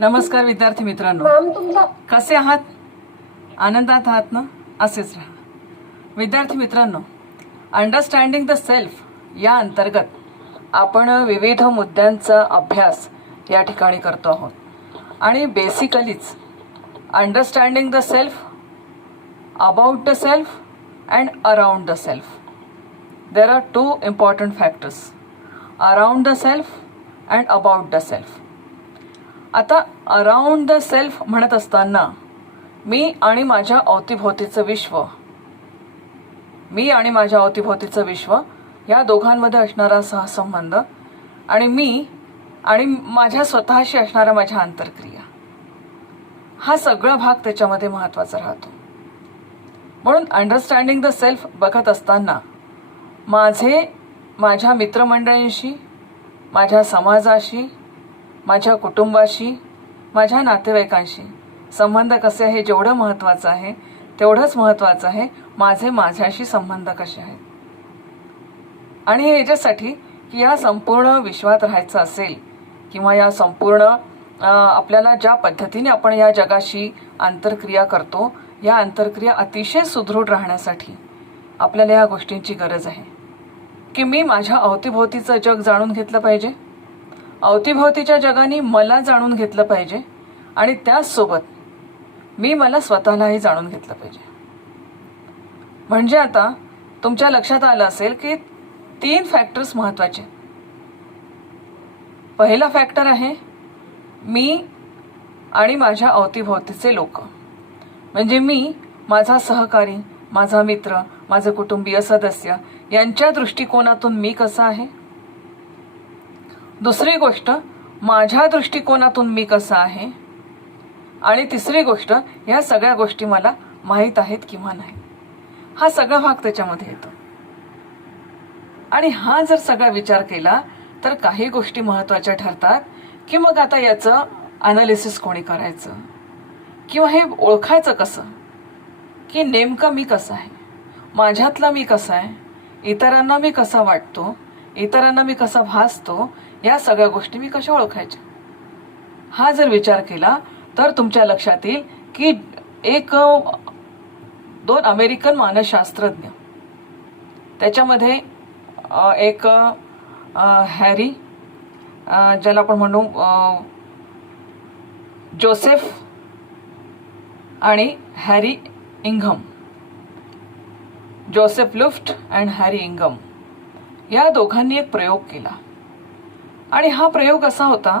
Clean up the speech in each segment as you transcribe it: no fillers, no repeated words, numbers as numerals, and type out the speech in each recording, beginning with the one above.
नमस्कार विद्यार्थी मित्रांनो, कसे आहात? आनंदात आहात ना? असेच राहा. विद्यार्थी मित्रांनो, अंडरस्टँडिंग द सेल्फ या अंतर्गत आपण विविध मुद्द्यांचा अभ्यास या ठिकाणी करतो आहोत. आणि बेसिकलीच understanding the self, about the self and around the self. There are two important factors, around the self and about the self. आता अराउंड द सेल्फ म्हणत असताना मी आणि माझ्या अवतीभोवतीचं विश्व या दोघांमध्ये असणारा सहसंबंध आणि मी आणि माझ्या स्वतःशी असणाऱ्या माझ्या आंतरक्रिया, हा सगळा भाग त्याच्यामध्ये महत्त्वाचा राहतो. म्हणून अंडरस्टँडिंग द सेल्फ बघत असताना माझ्या मित्रमंडळींशी, माझ्या समाजाशी, माझ्या कुटुंबाशी, माझ्या नातेवाईकांशी संबंध कसे आहे जेवढं महत्त्वाचं आहे तेवढंच महत्त्वाचं आहे माझ्याशी संबंध कसे आहेत. आणि हे याच्यासाठी की या संपूर्ण विश्वात राहायचं असेल किंवा या संपूर्ण आपल्याला ज्या पद्धतीने आपण या जगाशी आंतरक्रिया करतो, या आंतरक्रिया अतिशय सुदृढ राहण्यासाठी आपल्याला ह्या गोष्टींची गरज आहे की मी माझ्या अवतीभोवतीचं जग जाणून घेतलं पाहिजे, अवतीभोवतीच्या जगाने मला जाणून घेतलं पाहिजे आणि त्याचसोबत मी मला स्वतःलाही जाणून घेतलं पाहिजे. म्हणजे आता तुमच्या लक्षात आलं असेल की 3 फॅक्टर्स महत्त्वाचे. पहिला फॅक्टर आहे मी आणि माझ्या अवतीभोवतीचे लोक, म्हणजे मी, माझा सहकारी, माझा मित्र, माझे कुटुंबीय सदस्य यांच्या दृष्टिकोनातून मी कसा आहे. दुसरी गोष्ट, माझ्या दृष्टिकोनातून मी कसा आहे. आणि तिसरी गोष्ट, या सगळ्या गोष्टी मला माहीत आहेत किंवा नाही. हा सगळा भाग त्याच्यामध्ये येतो. आणि हा जर सगळा विचार केला तर काही गोष्टी महत्त्वाच्या ठरतात की मग आता याचं अनालिसिस कोणी करायचं किंवा हे ओळखायचं कसं की नेमकं मी कसं आहे, माझ्यातला मी कसा आहे, इतरांना मी कसा वाटतो, इतरांना मी कसा भासतो, या सगळ्या गोष्टी मी कशा ओळखायच्या. हा जर विचार केला तर तुमच्या लक्षात येईल की 2 अमेरिकन मानसशास्त्रज्ञ, त्याच्यामध्ये एक हॅरी, ज्याला आपण म्हणू जोसेफ, आणि हॅरी इंघम, जोसेफ लुफ्ट अँड हॅरी इंघम, या दोघांनी एक प्रयोग केला. आणि हा प्रयोग असा होता,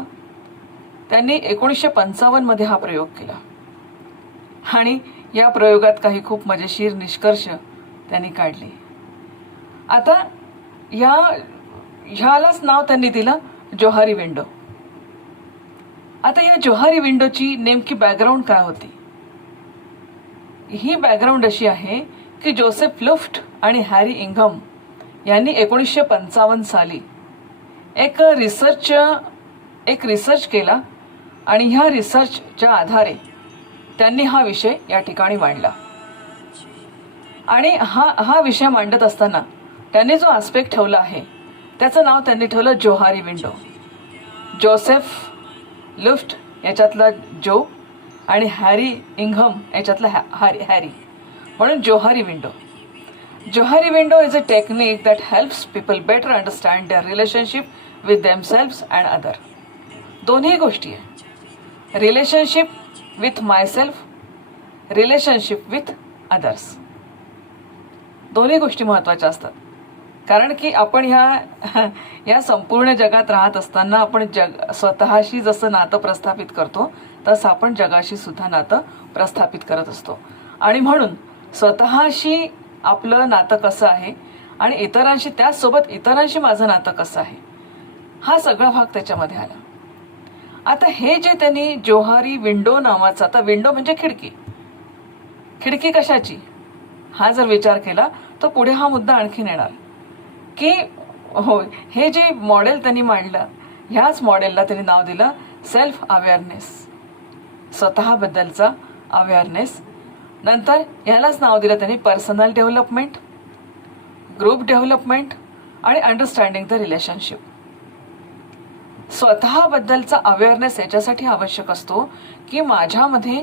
त्यांनी 1955 मध्ये हा प्रयोग केला. आणि या प्रयोगात काही खूप मजेशीर निष्कर्ष त्यांनी काढले. आता ह्यालाच नाव त्यांनी दिलं जोहारी विंडो. आता या जोहारी विंडोची नेमकी बॅकग्राऊंड काय होती? ही बॅकग्राऊंड अशी आहे की जोसेफ लुफ्ट आणि हॅरी इंघम यांनी 1955 साली एक रिसर्च केला आणि ह्या रिसर्चच्या आधारे त्यांनी हा विषय या ठिकाणी मांडला. आणि हा विषय मांडत असताना त्यांनी जो आस्पेक्ट ठेवला आहे त्याचं नाव त्यांनी ठेवलं जोहारी विंडो. जोसेफ लुफ्ट याच्यातला जो आणि हॅरी इंघम याच्यातला हॅरी, म्हणून Johari window. Johari window is a technique that helps people better understand their relationship with themselves and other. दोन्ही गोष्टी आहे, relationship with myself, relationship with others. दोन्ही गोष्टी महत्त्वाच्या असतात. कारण की आपण या संपूर्ण जगात राहत असताना आपण स्वतःशी जसं नातं प्रस्थापित करतो तसं आपण जगाशी सुद्धा नातं प्रस्थापित करत असतो. आणि म्हणून स्वतःशी आपलं नातं कसं आहे आणि इतरांशी, त्याचसोबत इतरांशी माझं नातं कसं आहे, हा सगळा भाग त्याच्यामध्ये आला. आता हे जे त्यांनी जोहारी विंडो नावाचा, आता विंडो म्हणजे खिडकी कशाची, हा जर विचार केला तर पुढे हा मुद्दा आणखीन येणार की हो, हे जे मॉडेल त्यांनी मांडलं, ह्याच मॉडेलला त्यांनी नाव दिलं सेल्फ अवेअरनेस, स्वतःबद्दलचा अवेअरनेस. नंतर यालाच नाव दिलं त्यांनी पर्सनल डेव्हलपमेंट, ग्रुप डेव्हलपमेंट आणि अंडरस्टँडिंग द रिलेशनशिप. स्वतःबद्दलचा अवेअरनेस याच्यासाठी आवश्यक असतो की माझ्यामध्ये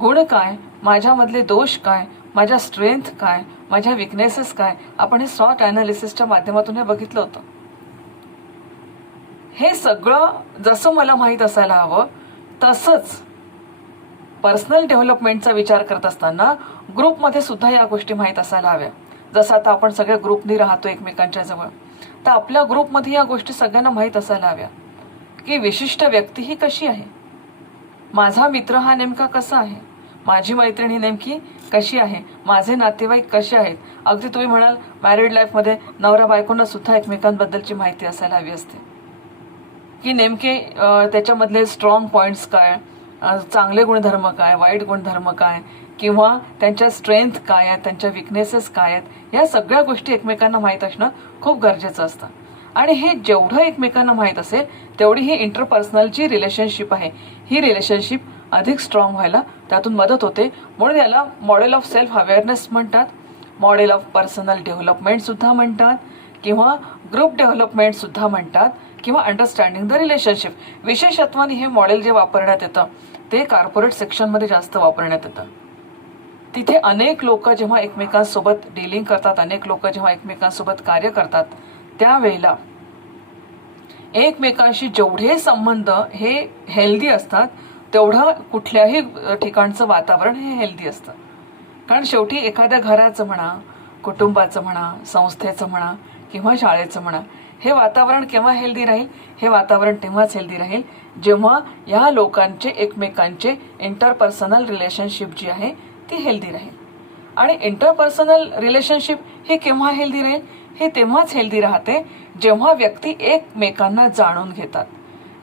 गुण काय, माझ्यामधले दोष काय, माझ्या स्ट्रेंथ काय, माझ्या विकनेसेस काय. आपण हे स्वॉट अनालिसिसच्या माध्यमातून हे बघितलं होतं. हे सगळं जसं मला माहीत असायला हवं तसंच पर्सनल डेव्हलपमेंटचा विचार करत असताना ग्रुपमध्ये सुद्धा या गोष्टी माहीत असायला हव्या. जसं आता आपण सगळ्या ग्रुपनी राहतो एकमेकांच्या जवळ, तर आपल्या ग्रुपमध्ये या गोष्टी सगळ्यांना माहीत असायला हव्या की विशिष्ट व्यक्ती ही कशी आहे, माझा मित्र हा नेमका कसा आहे, माझी मैत्रीण ही नेमकी कशी आहे, माझे नातेवाईक कसे आहेत. अगदी तुम्ही म्हणाल मॅरिड लाईफमध्ये नवरा बायकोंना सुद्धा एकमेकांबद्दलची माहिती असायला हवी असते की नेमके त्याच्यामधले स्ट्रॉंग पॉईंट्स काय, चांगले गुणधर्म काय, वाईट गुणधर्म काय, किंवा त्यांच्या स्ट्रेंथ काय आहेत, त्यांच्या विकनेसेस काय आहेत. या सगळ्या गोष्टी एकमेकांना माहीत असणं खूप गरजेचं असतं. आणि हे जेवढं एकमेकांना माहीत असेल तेवढी ही इंटरपर्सनलची रिलेशनशिप आहे, ही रिलेशनशिप अधिक स्ट्रॉंग व्हायला त्यातून मदत होते. म्हणून याला मॉडेल ऑफ सेल्फ अवेअरनेस म्हणतात, मॉडेल ऑफ पर्सनल डेव्हलपमेंटसुद्धा म्हणतात, किंवा ग्रुप डेव्हलपमेंटसुद्धा म्हणतात, किंवा अंडरस्टँडिंग द रिलेशनशिप. विशेषत्वाने हे मॉडेल जे वापरण्यात येतं ते कॉर्पोरेट सेक्शनमध्ये जास्त वापरण्यात येतं. तिथे अनेक लोक जेव्हा एकमेकांसोबत डीलिंग करतात, अनेक लोक जेव्हा एकमेकांसोबत कार्य करतात, त्यावेळेला एकमेकांशी जेवढे संबंध हे हेल्दी असतात तेवढं कुठल्याही ठिकाणचं वातावरण हे हेल्दी असतं. कारण शेवटी एखाद्या घराचं म्हणा, कुटुंबाचं म्हणा, संस्थेचं म्हणा, किंवा शाळेचं म्हणा, हे वातावरण केव्हा हेल्दी राहील, हे वातावरण तेव्हाच हेल्दी राहील जेव्हा या लोकांचे एकमेकांचे इंटरपर्सनल रिलेशनशिप जी आहे ती हेल्दी राहील. आणि इंटरपर्सनल रिलेशनशिप हे केव्हा हेल्दी राहील, हे तेव्हाच हेल्दी राहते जेव्हा व्यक्ती एकमेकांना जाणून घेतात,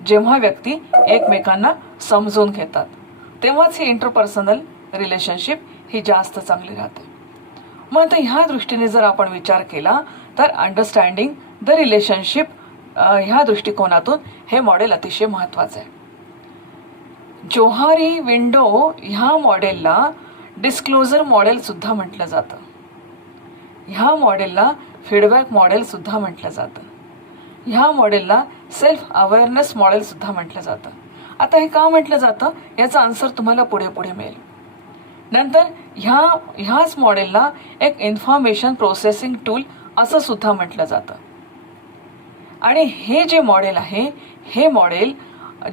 जेव्हा व्यक्ती एकमेकांना समजून घेतात, तेव्हाच ही इंटरपर्सनल रिलेशनशिप ही जास्त चांगली राहते. मग आता ह्या दृष्टीने जर आपण विचार केला तर अंडरस्टँडिंग द रिलेशनशिप ह्या दृष्टिकोनातून हे मॉडेल अतिशय महत्त्वाचं आहे. जोहारी विंडो ह्या मॉडेलला डिस्क्लोजर मॉडेल सुद्धा म्हटलं जातं. ह्या मॉडेलला फीडबॅक मॉडेल सुद्धा म्हटलं जातं. ह्या मॉडेलला सेल्फ अवेअरनेस मॉडेल सुद्धा म्हटलं जातं. आता हे का म्हटलं जातं याचा आन्सर तुम्हाला पुढे पुढे मिळेल. नंतर ह्याच मॉडेलला एक इन्फॉर्मेशन प्रोसेसिंग टूल असं सुद्धा म्हटलं जातं. आणि हे जे मॉडेल आहे हे मॉडेल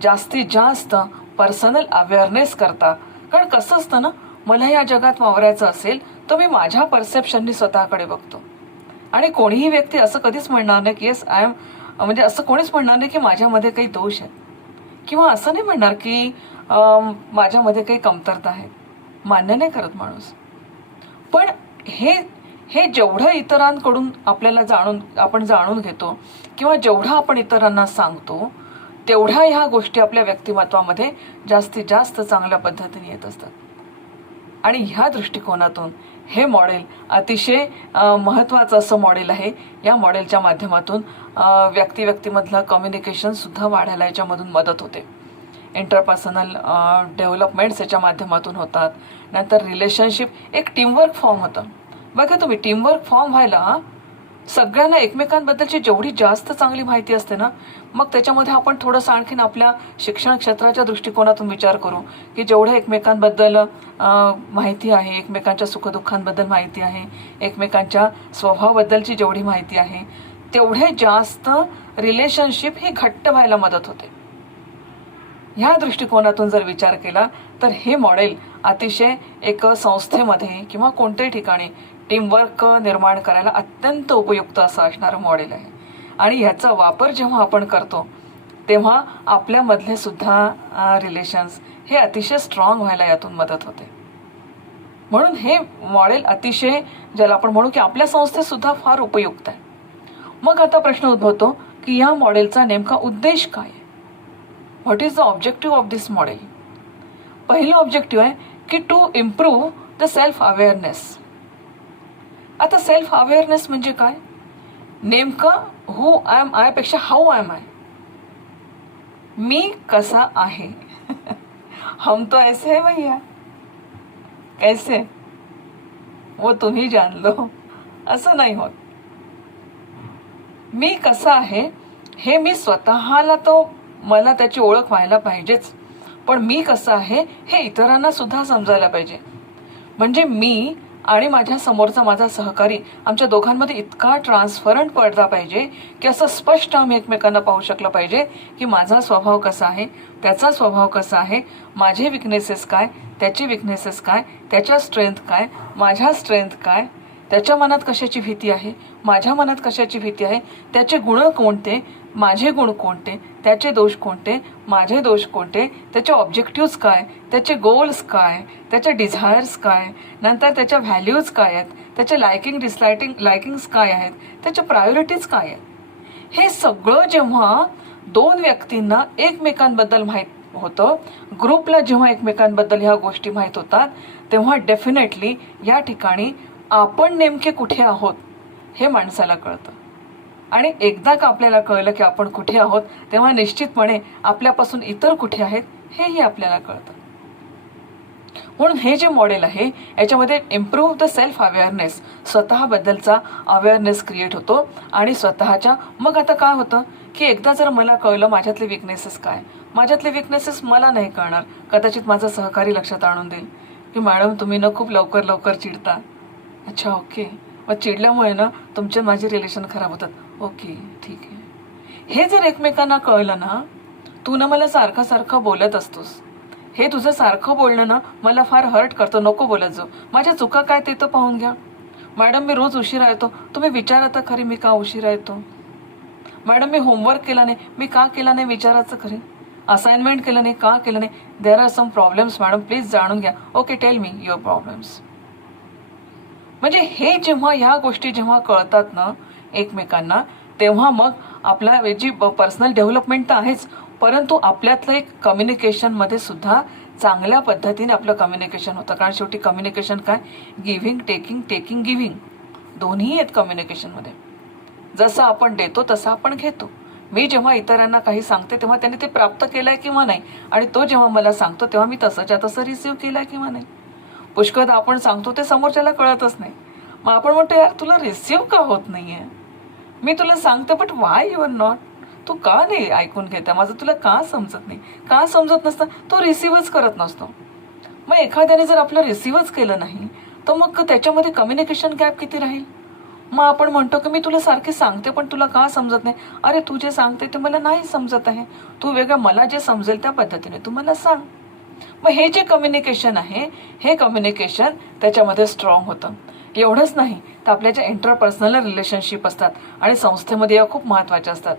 जास्तीत जास्त पर्सनल अवेअरनेस करता. कारण कसं असतं ना, मला या जगात वावरायचं असेल तर मी माझ्या परसेप्शननी स्वतःकडे बघतो. आणि कोणीही व्यक्ती असं कधीच म्हणणार नाही की येस आय एम, म्हणजे असं कोणीच म्हणणार नाही की माझ्यामध्ये काही दोष आहेत, किंवा असं नाही म्हणणार की माझ्यामध्ये काही कमतरता आहे. मान्य नाही करत माणूस. पण हे जेवढं इतरांकडून आपण जाणून घेतो, किंवा जेवढं आपण इतरांना सांगतो, तेवढ्या ह्या गोष्टी आपल्या व्यक्तिमत्वामध्ये जास्तीत जास्त चांगल्या पद्धतीने येत असतात. आणि ह्या दृष्टिकोनातून हे मॉडेल अतिशय महत्त्वाचं असं मॉडेल आहे. या मॉडेलच्या माध्यमातून व्यक्तिमधलं कम्युनिकेशनसुद्धा वाढायला याच्यामधून मदत होते. इंटरपर्सनल डेव्हलपमेंट्स याच्या माध्यमातून होतात. नंतर रिलेशनशिप एक टीमवर्क फॉर्म होतं. बघा तुम्ही, टीमवर्क फॉर्म व्हायला सगळ्यांना एकमेकांबद्दलची जेवढी जास्त चांगली माहिती असते ना, मग त्याच्यामध्ये आपण थोडंसं आणखीन आपल्या शिक्षण क्षेत्राच्या दृष्टिकोनातून विचार करू की जेवढं एकमेकांबद्दल माहिती आहे, एकमेकांच्या सुखदुःखांबद्दल माहिती आहे, एकमेकांच्या स्वभावाबद्दलची जेवढी माहिती आहे, तेवढे जास्त रिलेशनशिप ही घट्ट व्हायला मदत होते. ह्या दृष्टिकोनातून जर विचार केला तर हे मॉडेल अतिशय एक संस्थेमध्ये किंवा कोणत्याही ठिकाणी टीमवर्क निर्माण करायला अत्यंत उपयुक्त असं असणारं मॉडेल आहे. आणि ह्याचा वापर जेव्हा आपण करतो तेव्हा आपल्यामधले सुद्धा रिलेशन्स हे अतिशय स्ट्रॉंग व्हायला यातून मदत होते. म्हणून हे मॉडेल अतिशय, ज्याला आपण म्हणू की आपल्या संस्थेत सुद्धा फार उपयुक्त आहे. मग आता प्रश्न उद्भवतो की या मॉडेलचा नेमका उद्देश काय आहे? What is the objective of this model? पहिलं ऑब्जेक्टिव्ह आहे की to improve the self awareness. आता सेल्फ अवेअरनेस म्हणजे काय? नेमकं हू एम आय पेक्षा हाऊ एम आय, मी कसा आहे. हम तो ऐसे है भैया, कैसे वो तुम्ही जान लो, असं नाही होत. मी कसा आहे हे मी स्वतःला तो मला त्याची ओळख व्हायला पाहिजेच, पण मी कसं आहे हे इतरांना सुद्धा समजायला पाहिजे. म्हणजे मी आणि माझ्या समोरचा माझा सहकारी आमच्या दोघांमध्ये इतका ट्रान्सफरंट पडला पाहिजे की असं स्पष्ट आम्ही एकमेकांना पाहू शकलं पाहिजे की माझा स्वभाव कसा आहे, त्याचा स्वभाव कसा आहे, माझे विकनेसेस काय, त्याची विकनेसेस काय, त्याच्या स्ट्रेंथ काय, माझ्या स्ट्रेंथ काय, त्याच्या मनात कशाची भीती आहे, माझ्या मनात कशाची भीती आहे, त्याचे गुण कोणते, माझे गुण कोणते, त्याचे दोष कोणते, माझे दोष कोणते, त्याचे ऑब्जेक्टिव्स काय, त्याचे गोल्स काय, त्याचे डिझायर्स काय, नंतर त्याच्या व्हॅल्यूज काय आहेत, त्याचे लायकिंग्स काय आहेत, त्याच्या प्रायोरिटीज काय आहेत. हे सगळं जेव्हा दोन व्यक्तींना एकमेकांबद्दल माहीत होतं, ग्रुपला जेव्हा एकमेकांबद्दल ह्या गोष्टी माहीत होतात, तेव्हा डेफिनेटली या ठिकाणी आपण नेमके कुठे आहोत हे माणसाला कळतं. आणि एकदा का आपल्याला कळलं की आपण कुठे आहोत, तेव्हा निश्चितपणे आपल्यापासून इतर कुठे आहेत हेही आपल्याला कळतं. म्हणून हे जे मॉडेल आहे याच्यामध्ये इम्प्रूव्ह द सेल्फ अवेअरनेस, स्वतःबद्दलचा अवेअरनेस क्रिएट होतो. आणि स्वतःच्या मग आता काय होतं की एकदा जर मला कळलं माझ्यातले विकनेसेस काय, माझ्यातले विकनेसेस मला नाही कळणार, कदाचित माझा सहकारी लक्षात आणून देईल की मॅडम तुम्ही ना खूप लवकर चिडता. अच्छा ओके, मग चिडल्यामुळे ना तुमचे माझे रिलेशन खराब होतात. ओके ठीक आहे. हे जर एकमेकांना कळलं ना, तू ना मला सारखं बोलत असतोस, हे तुझं सारखं बोलणं ना मला फार हर्ट करतं, नको बोलत जाऊ, माझ्या चुका काय ते तर पाहून घ्या. मॅडम मी रोज उशिरा येतो, तुम्ही विचारा तर खरी मी का उशिरा येतो. मॅडम मी होमवर्क केला नाही, मी का केला नाही विचारायचं खरी. असाइनमेंट केलं नाही, का केलं नाही. There are some problems madam, please जाणून घ्या. Okay tell me your problems. म्हणजे हे जेव्हा ह्या गोष्टी जेव्हा कळतात ना एकमेकांना, तेव्हा मग आपला जी पर्सनल डेव्हलपमेंट तर आहेच, परंतु आपल्यातलं एक कम्युनिकेशनमध्ये सुद्धा चांगल्या पद्धतीने आपलं कम्युनिकेशन होतं. कारण शेवटी कम्युनिकेशन काय, गिव्हिंग टेकिंग गिव्हिंग दोन्ही आहेत कम्युनिकेशनमध्ये. जसं आपण देतो तसं आपण घेतो. मी जेव्हा इतरांना काही सांगते तेव्हा त्यांनी ते प्राप्त केलंय किंवा नाही, आणि तो जेव्हा मला सांगतो तेव्हा मी तसंच्या तसं रिसिव्ह केलंय किंवा नाही. पुष्कळदा आपण सांगतो ते समोरच्याला कळतच नाही. मग आपण म्हणतो यार तुला रिसिव्ह का होत नाहीये, मी तुला सांगते but why you are not, तू का नाही ऐकून घेता माझं, तुला का समजत नाही. का समजत नसतं, तो रिसिव्हच करत नसतो. मग एखाद्याने जर आपलं रिसिव्हच केलं नाही तर मग त्याच्यामध्ये कम्युनिकेशन गॅप किती राहील. मग आपण म्हणतो की मी तुला सारखे सांगते पण तुला का समजत नाही. अरे तू जे सांगते ते मला नाही समजत आहे, तू वेगळं मला जे समजेल त्या पद्धतीने तू मला सांग. मग हे जे कम्युनिकेशन आहे हे कम्युनिकेशन त्याच्यामध्ये स्ट्रॉंग होतं. एवढंच नाही तर आपल्या ज्या इंटरपर्सनल रिलेशनशिप असतात आणि संस्थेमध्ये या खूप महत्त्वाच्या असतात,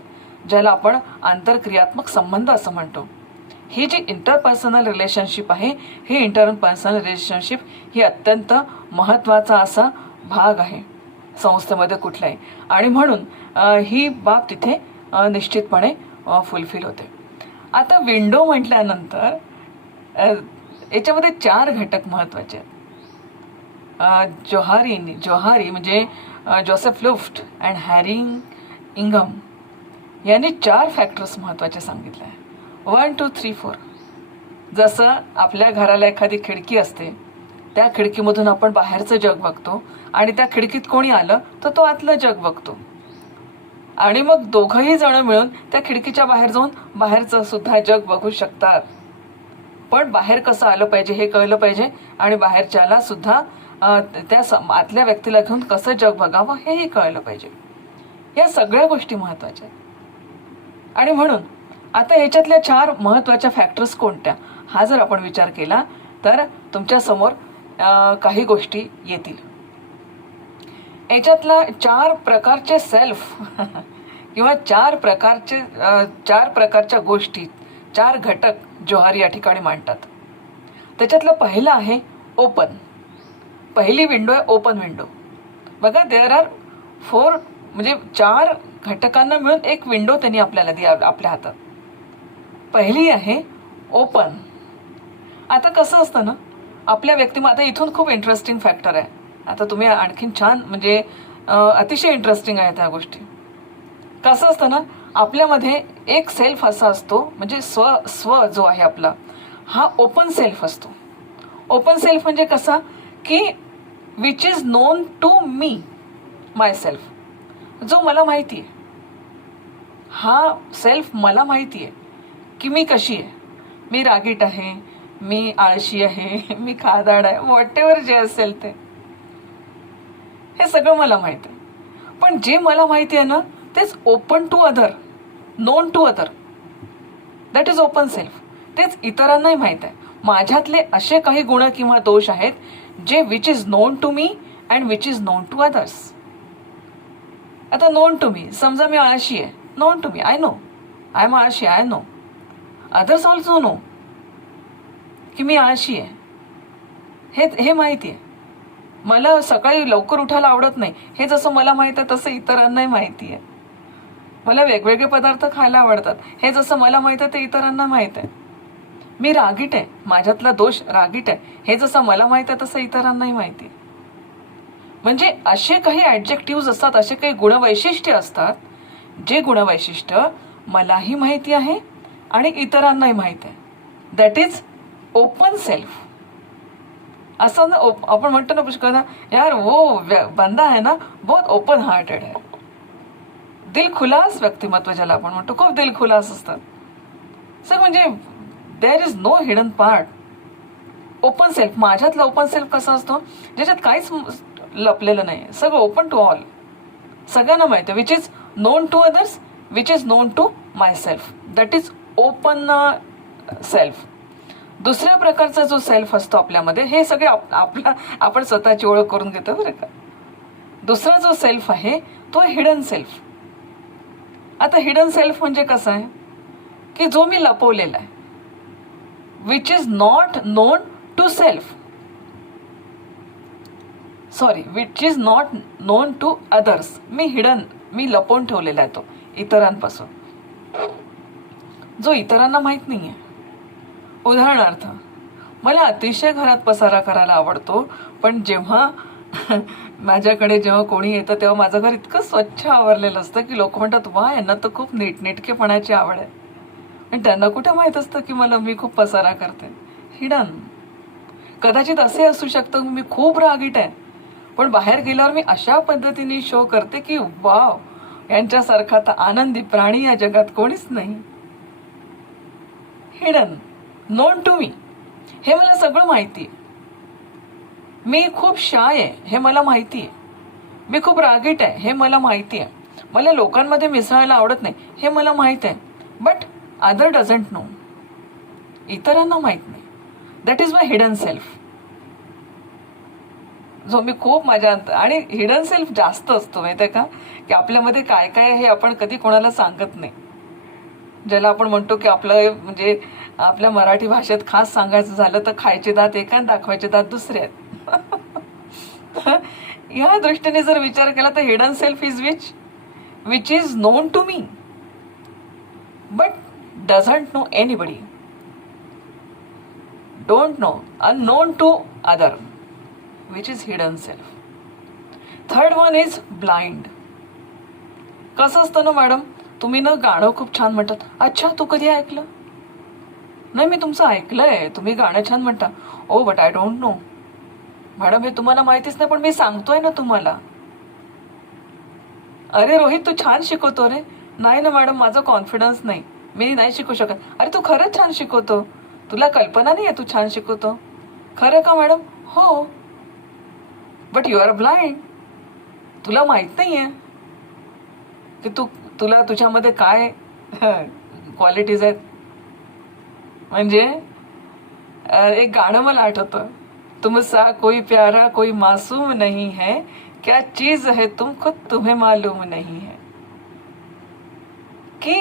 ज्याला आपण आंतरक्रियात्मक संबंध असं म्हणतो. ही जी इंटरपर्सनल रिलेशनशिप आहे, ही इंटरपर्सनल रिलेशनशिप ही अत्यंत महत्त्वाचा असा भाग आहे संस्थेमध्ये कुठलाही. आणि म्हणून ही बाब तिथे निश्चितपणे फुलफिल होते. आता विंडो म्हटल्यानंतर याच्यामध्ये 4 घटक महत्त्वाचे आहेत. जोहारी म्हणजे जोसेफ लुफ्ट अँड हॅरी इंगम यांनी 4 फॅक्टर्स महत्त्वाचे सांगितले आहे. 1 2 3 4. जसं आपल्या घराला एखादी खिडकी असते, त्या खिडकीमधून आपण बाहेरचं जग बघतो आणि त्या खिडकीत कोणी आलं तर तो आतलं जग बघतो, आणि मग दोघंही जण मिळून त्या खिडकीच्या बाहेर जाऊन बाहेरचं सुद्धा जग बघू शकतात. पण बाहेर कसं आलं पाहिजे हे कळलं पाहिजे, आणि बाहेरच्याला सुद्धा त्या आतल्या व्यक्तीला घेऊन कसं जग बघावं हेही कळलं पाहिजे. या सगळ्या गोष्टी महत्त्वाच्या आहेत. आणि म्हणून आता ह्याच्यातल्या 4 महत्त्वाच्या फॅक्टर्स कोणत्या हा जर आपण विचार केला तर तुमच्यासमोर काही गोष्टी येतील. याच्यातला 4 प्रकारचे सेल्फ किंवा 4 प्रकारच्या गोष्टी, 4 घटक जोहारी या ठिकाणी मांडतात. त्याच्यातलं पहिलं आहे ओपन. पहिली विंडो आहे ओपन विंडो. बघा देअर आर 4 म्हणजे 4 घटकांना मिळून एक विंडो त्यांनी आपल्याला दी आपल्या हातात. पहिली आहे ओपन. आता कसं असतं ना आपल्या आता इथून खूप इंटरेस्टिंग फॅक्टर आहे. आता तुम्ही आणखीन छान म्हणजे अतिशय इंटरेस्टिंग आहे त्या गोष्टी. कसं असतं ना आपल्यामध्ये एक सेल्फ असा असतो, म्हणजे स्व जो आहे आपला हा ओपन सेल्फ असतो. ओपन सेल्फ म्हणजे कसा की which is known to me myself, जो मला माहिती आहे. हा सेल्फ मला माहिती आहे की मी कशी आहे. मी रागीट आहे, मी आळशी आहे, मी खादाड आहे, व्हॉटेवर जे असेल ते, हे सगळं मला माहिती आहे. पण जे मला माहिती आहे ना, तेच open to other, known to other, that is open self. तेच इतरांनाही माहीत आहे. माझ्यातले असे काही गुण किंवा दोष आहेत जे which is known to me and which is known to others. आता नोन टू मी, समजा मी आळशी आहे, known to me, I know I am आळशी, I know. Others also know की मी आळशी आहे, हे माहिती आहे. मला सकाळी लवकर उठायला आवडत नाही, हे जसं मला माहिती आहे तसं इतरांनाही माहिती आहे. मला वेगवेगळे पदार्थ खायला आवडतात, हे जसं मला माहिती आहे ते इतरांना माहीत आहे. मी रागीट आहे, माझ्यातला दोष रागीट आहे, हे जसं मला माहिती आहे तसं इतरांनाही माहिती आहे. म्हणजे असे काही ॲडजेक्टिव्ह असतात, असे काही गुणवैशिष्ट्य असतात, जे गुणवैशिष्ट्य मलाही माहिती आहे आणि इतरांनाही माहिती आहे. That is open self. असं ना आपण म्हणतो ना पुष्कळ, यार वो बंदा है ना बहुत ओपन हार्टेड है, दिलखुलास व्यक्तिमत्व ज्याला आपण म्हणतो, खूप दिलखुलास असतात. सर म्हणजे there is no hidden part. Open self, माझ्यातला ओपन सेल्फ कसा असतो, ज्याच्यात काहीच लपलेलं नाही, सगळं ओपन टू ऑल, सगळ्यांना माहिती आहे. Which is known to others, which is known to myself, that is open self. दुसऱ्या प्रकारचा जो सेल्फ असतो आपल्यामध्ये, हे सगळे आपण स्वतःची ओळख करून घेतो बरं का. दुसरा जो सेल्फ आहे तो हिडन सेल्फ. आता हिडन सेल्फ म्हणजे कसं आहे की जो मी लपवलेला आहे, which is not known to self, sorry, which is not known to others. मी लपवून ठेवलेला आहे तो इतरांपासून, जो इतरांना माहीत नाही आहे. उदाहरणार्थ, मला अतिशय घरात पसारा करायला आवडतो, पण जेव्हा माझ्याकडे जेव्हा कोणी येतं तेव्हा माझं घर इतकं स्वच्छ आवरलेलं असतं की लोक म्हणतात, वा यांना तर खूप नीटनेटकेपणाची आवड आहे. आणि त्यांना कुठे माहीत असतं की मी खूप पसारा करते. हिडन. कदाचित असे असू शकतं की मी खूप रागीट आहे, पण बाहेर गेल्यावर मी अशा पद्धतीने शो करते की वाव, यांच्यासारखा तर आनंदी प्राणी या जगात कोणीच नाही. हिडन, नोन टू मी, हे मला सगळं माहिती आहे. मी खूप शाय आहे, हे मला माहिती आहे. मी खूप रागीट आहे, हे मला माहिती आहे. मला लोकांमध्ये मिसळायला आवडत नाही, हे मला माहीत आहे. बट अदर डझंट नो, इतरांना माहीत नाही. That is my hidden self, जो मी खूप आणि हिडन सेल्फ जास्त असतो माहिती आहे का, की आपल्यामध्ये काय काय हे आपण कधी कोणाला सांगत नाही. ज्याला आपण म्हणतो की आपलं म्हणजे आपल्या मराठी भाषेत खास सांगायचं झालं तर खायचे दात एक आणि दाखवायचे दात दुसरे आहेत. या दृष्टीने जर विचार केला तर hidden self is which is known to me but doesn't know anybody, don't know, unknown to other, which is hidden self. Third one is blind. कसं असतं ना मॅडम, तुम्ही ना गाणं खूप छान म्हणतात, अच्छा तू कधी ऐकलं? नाही मी तुमचं ऐकलंय, तुम्ही गाणं छान म्हणता. Oh but I don't know. Madam हे तुम्हाला माहितीच नाही, पण मी सांगतोय ना तुम्हाला. अरे रोहित तू छान शिकवतो रे. नाही ना मॅडम, माझा कॉन्फिडन्स नाही, मी नाही शिकू शकत. अरे तू खरंच छान शिकवतो, तुला कल्पना नाही आहे तू छान शिकवतो. खरं का मॅडम? हो. But you are blind. तुला माहित नाही आहे की तुला तुझ्यामध्ये काय क्वालिटीज आहेत. म्हणजे एक गाणं मला आठवतं, तुमसा कोई प्यारा कोई मासूम नहीं है, क्या चीज है तुम खुद तुम्हें मालूम नहीं है. की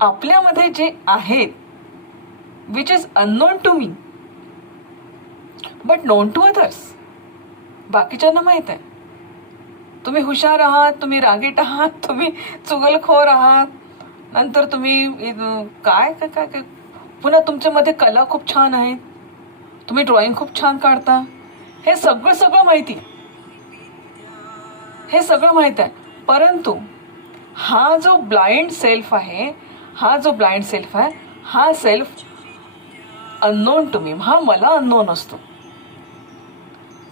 आपल्यामध्ये जे आहेत which is unknown to me but known to others, बाकीच्यांना माहीत आहे. तुम्ही हुशार आहात, तुम्ही रागीट आहात, तुम्ही चुगलखोर आहात, नंतर तुम्ही काय काय काय पुन्हा तुमच्यामध्ये कला खूप छान आहे, तुम्ही ड्रॉइंग खूप छान काढता. हे सगळं माहिती, हे सगळं माहीत आहे. परंतु हा जो ब्लाइंड सेल्फ आहे, हा सेल्फ अननोन टू मी, हा मला अननोन असतो,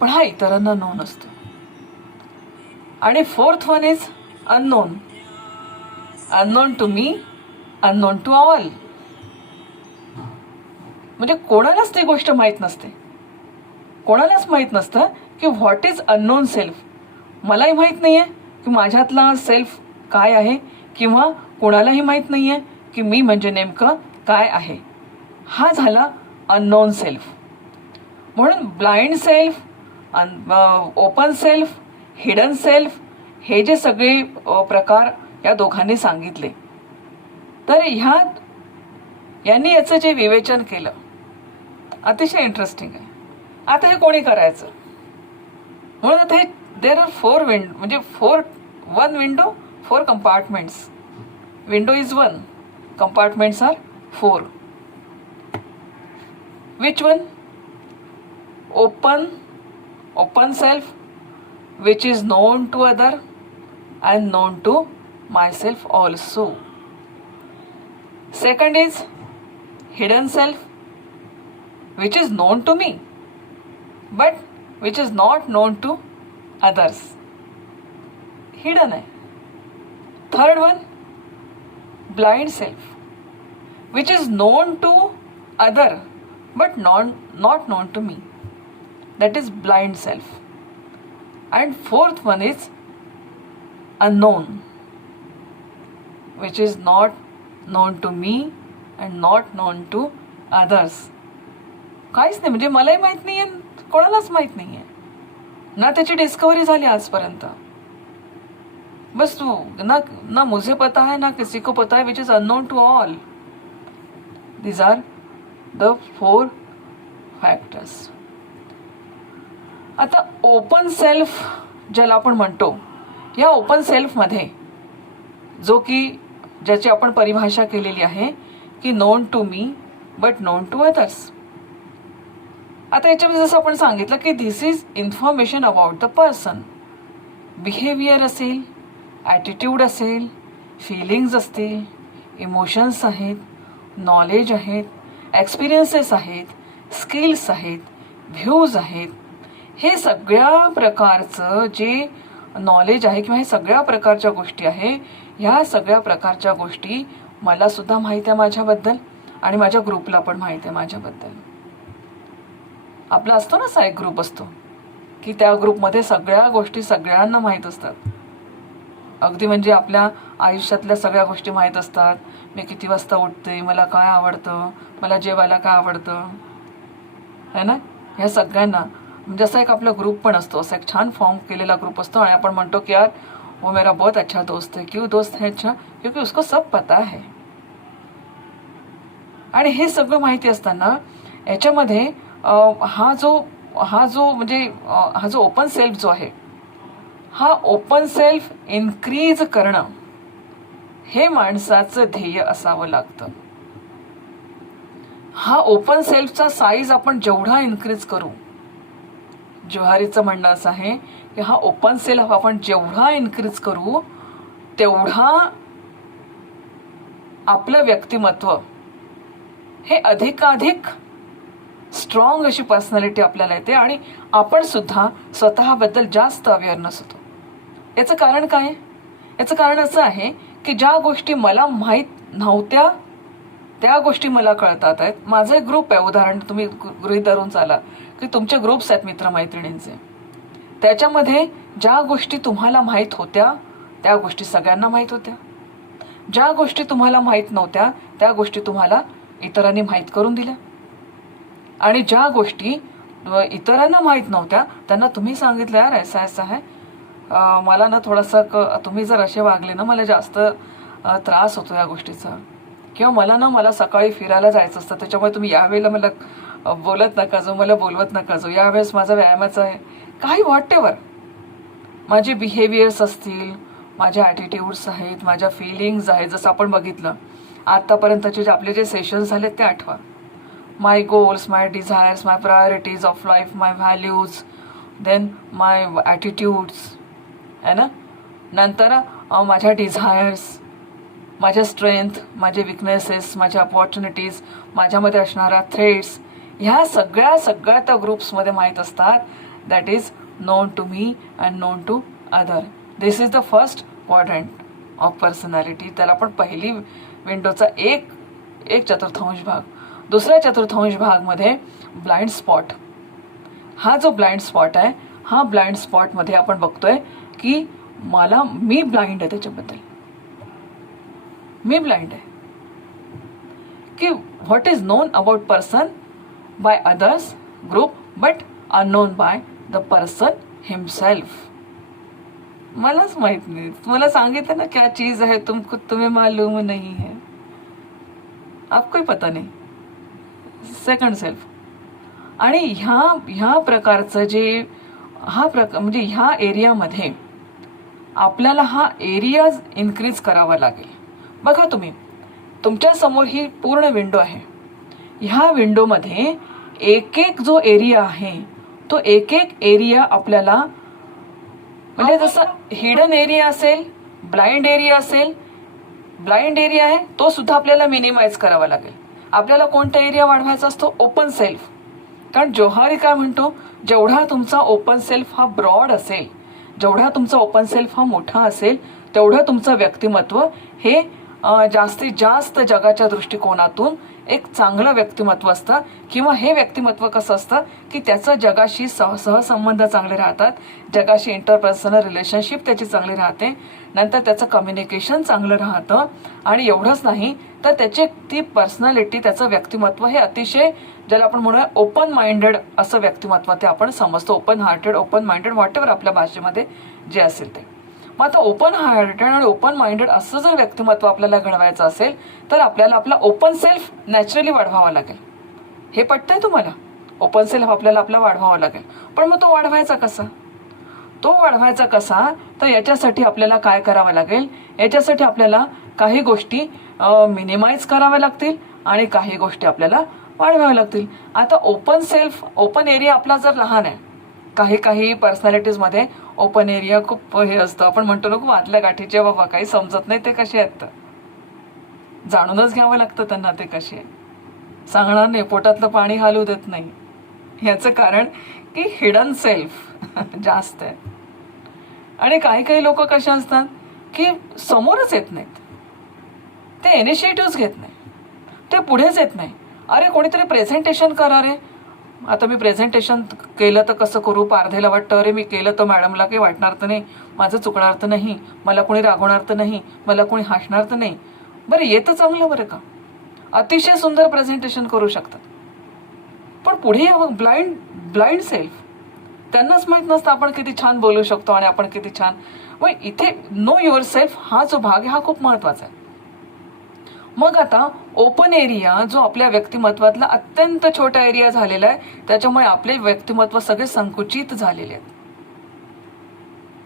पण हा इतरांना नोन असतो. आणि fourth one is unknown to me, unknown to all. म्हणजे कोणालाच ती गोष्ट माहीत नसते. कोणालाच माहीत नसतं की व्हॉट इज अननोन सेल्फ. मलाही माहीत नाही आहे की माझ्यातला सेल्फ काय आहे, किंवा कोणालाही माहीत नाही आहे की मी म्हणजे नेमकं काय आहे. हा झाला अननोन सेल्फ. म्हणून blind self, open self, hidden self, हे जे सगळे प्रकार या दोघांनी सांगितले, तर यांनी याचं जे विवेचन केलं अतिशय इंटरेस्टिंग आहे. आता हे कोणी करायचं? म्हणून आता हे देर आर 4 म्हणजे 1 window 4 compartments. Window is 1, compartments are 4. Which one? open self, which is known to other and known to myself also. Second is hidden self, which is known to me but which is not known to others. Hidden है. Third one, blind self, which is known to other but not known to me. That is blind self. And fourth one is unknown, which is not known to me and not known to others. काहीच नाही, म्हणजे मलाही माहीत नाही आहे, कोणालाच माहीत नाही आहे ना. त्याची डिस्कवरी झाली आजपर्यंत. बस तू ना मुझे पता है ना किसी को पता है, which is unknown to all. These are the 4 factors. आता ओपन सेल्फ ज्याला आपण म्हणतो, या ओपन सेल्फमध्ये जो की ज्याची आपण परिभाषा केलेली आहे की known to me but known to others. आता याच्यामध्ये जसं आपण सांगितलं की this is information about the person. Behaviour असेल, ॲटिट्यूड असेल, फिलिंग्ज असतील, इमोशन्स आहेत, नॉलेज आहेत, एक्सपिरियन्सेस आहेत, स्किल्स आहेत, व्ह्यूज आहेत. हे सगळ्या प्रकारचं जे नॉलेज आहे किंवा हे सगळ्या प्रकारच्या गोष्टी आहे, ह्या सगळ्या प्रकारच्या गोष्टी मला सुद्धा माहीत आहे माझ्याबद्दल आणि माझ्या ग्रुपला पण माहीत आहे माझ्याबद्दल. आपला असतो ना असा एक ग्रुप असतो की त्या ग्रुपमध्ये सगळ्या गोष्टी सगळ्यांना माहीत असतात. अगदी म्हणजे आपल्या आयुष्यातल्या सगळ्या गोष्टी माहीत असतात. मी किती वाजता उठते, मला काय आवडतं, मला जेवायला काय आवडतं, है ना. ह्या सगळ्यांना म्हणजे असा एक आपला ग्रुप पण असतो, असा एक छान फॉर्म केलेला ग्रुप असतो आणि आपण म्हणतो की यार वो मेरा बहुत अच्छा दोस्त है. क्यों दोस्त है अच्छा? क्योंकि उसको सब पता है. आणि हे सगळं माहिती असताना याच्यामध्ये हा जो ओपन सेल्फ जो आहे, हा ओपन सेल्फ इन्क्रीज करणं हे माणसाचं ध्येय असावं लागतं. हा ओपन सेल्फचा साईज आपण जेवढा इन्क्रीज करू, जोहारीचं म्हणणं असं आहे की हा ओपन सेल्फ आपण जेवढा इन्क्रीज करू तेवढा आपलं व्यक्तिमत्व हे अधिकाधिक स्ट्रॉंग अशी पर्सनॅलिटी आपल्याला येते आणि आपण सुद्धा स्वतःबद्दल जास्त अवेअरनेस होतो. याचं कारण काय? याचं कारण असं आहे की ज्या गोष्टी मला माहीत नव्हत्या त्या गोष्टी मला कळतात आहेत. माझा एक ग्रुप आहे, उदाहरण तुम्ही गृहीत धरून चाला की तुमचे ग्रुप्स आहेत मित्रमैत्रिणींचे. त्याच्यामध्ये ज्या गोष्टी तुम्हाला माहीत होत्या त्या गोष्टी सगळ्यांना माहीत होत्या. ज्या गोष्टी तुम्हाला माहीत नव्हत्या त्या गोष्टी तुम्हाला इतरांनी माहीत करून दिल्या. आणि ज्या गोष्टी इतरांना माहीत नव्हत्या त्यांना तुम्ही सांगितलं यार ऐसा ऐसा आहे, मला ना थोडंसं तुम्ही जर असे वागले ना मला जास्त त्रास होतो या गोष्टीचा, किंवा मला सकाळी फिरायला जायचं असतं त्याच्यामुळे तुम्ही यावेळेला मला बोलत नका जाऊ, मला बोलवत नका जाऊ, यावेळेस माझा व्यायामाचा आहे, काही व्हॉटेवर माझे बिहेवियर्स असतील, माझ्या ॲटिट्यूड्स आहेत, माझ्या फिलिंग्ज आहेत. जसं आपण बघितलं आत्तापर्यंतचे जे आपले जे सेशन्स झालेत ते आठवा. My goals, my desires, my priorities of life, my values, then my attitudes आहे ना. नंतर माझ्या डिझायर्स, माझ्या स्ट्रेंथ, माझे विकनेसेस, माझ्या अपॉर्च्युनिटीज, माझ्यामध्ये असणाऱ्या थ्रेड्स, ह्या सगळ्या त्या ग्रुप्समध्ये माहीत असतात. That is known to me and known to other. This is the first quadrant of personality. त्याला आपण पहिली विंडोचा एक चतुर्थांश भाग दुसऱ्या चतुर्थांश भागमध्ये ब्लाइंड स्पॉट. हा जो ब्लाइंड स्पॉट आहे, हा ब्लाइंड स्पॉटमध्ये आपण बघतोय की मी ब्लाइंड आहे, त्याच्याबद्दल मी ब्लाइंड आहे की what is non about person by others group but unknown by the person himself. मलाच माहित नाही. तुम्हाला सांगितलं ना क्या चीज है तुमको तुम्हें मालूम नहीं है, आपको ही पता नहीं. Second self. आणि ह्या प्रकारचं जे म्हणजे ह्या एरियामध्ये आपल्याला हा एरिया इन्क्रीज करावा लागेल. बघा तुम्ही, तुमच्या समोर ही पूर्ण विंडो आहे. ह्या विंडोमध्ये एक एक जो एरिया आहे तो एक एक एरिया आपल्याला, म्हणजे जसं हिडन एरिया असेल, ब्लाइंड एरिया असेल, ब्लाइंड एरिया आहे तो सुद्धा आपल्याला मिनिमाइज करावा लागेल. आपल्याला कोणता एरिया वाढवायचा असतो? Open self. कारण जोहारी काय म्हणतो, जेवढा तुमचा ओपन सेल्फ हा ब्रॉड असेल, जेवढा तुमचा ओपन सेल्फ हा मोठा असेल, तेवढं तुमचं व्यक्तिमत्व हे जास्तीत जास्त जगाच्या दृष्टिकोनातून एक चांगलं व्यक्तिमत्व असतं. किंवा हे व्यक्तिमत्व कसं असतं की त्याचं जगाशी सहसंबंध चांगले राहतात, जगाशी इंटरपर्सनल रिलेशनशिप त्याची चांगली राहते, नंतर त्याचं कम्युनिकेशन चांगलं राहतं. आणि एवढंच नाही तर त्याची ती पर्सनॅलिटी, त्याचं व्यक्तिमत्व हे अतिशय, ज्याला आपण म्हणूया ओपन माइंडेड असं व्यक्तिमत्व ते आपण समजतो. Open hearted, open minded, whatever आपल्या भाषेमध्ये जे असेल ते. मग आता ओपन हार्टेड आणि ओपन माइंडेड असं जर व्यक्तिमत्व आपल्याला घडवायचं असेल तर आपल्याला आपला ओपन सेल्फ नॅचरली वाढवावा लागेल. हे पटतंय तुम्हाला? ओपन सेल्फ आपल्याला आपला वाढवावा लागेल. पण मग तो वाढवायचा कसा? तर याच्यासाठी आपल्याला काय करावं लागेल? याच्यासाठी आपल्याला काही गोष्टी मिनिमाइज कराव्या लागतील आणि काही गोष्टी आपल्याला वाढवाव्या लागतील. आता ओपन सेल्फ, ओपन एरिया आपला जर लहान आहे, काही पर्सनॅलिटीजमध्ये ओपन एरिया खूप हे असतं. आपण म्हणतो ना खूप आतल्या गाठीचे, बाबा काही समजत नाही ते कसे आहेत, जाणूनच घ्यावं लागतं त्यांना ते कसे आहे. सांगणार नाही, पोटातलं पाणी हालू देत नाही. याचं कारण की हिडन सेल्फ जास्त आहे. आणि काही लोक कसे असतात की समोरच येत नाहीत, ते इनिशिएटिव्ह घेत नाही, ते पुढेच येत नाही. अरे कोणीतरी प्रेझेंटेशन करा रे, आता मी प्रेझेंटेशन केलं तर कसं करू? पारधेला वाटतं अरे मी केलं तर मॅडमला काही वाटणार तर नाही, माझं चुकणार तर नाही, मला कोणी रागवणार तर नाही, मला कोणी हसणार तर नाही. बरं येतं चांगलं, बरं का, अतिशय सुंदर प्रेझेंटेशन करू शकतात. पण पुढे ब्लाइंड सेल्फ, त्यांनाच माहीत नसतं आपण किती छान बोलू शकतो आणि आपण किती छान. मग इथे नो युअर सेल्फ हा जो भाग आहे हा खूप महत्त्वाचा आहे. मग आता ओपन एरिया जो आपल्या व्यक्तिमत्वातला अत्यंत छोटा एरिया झालेला आहे, त्याच्यामुळे आपले व्यक्तिमत्व सगळे संकुचित झालेले आहेत.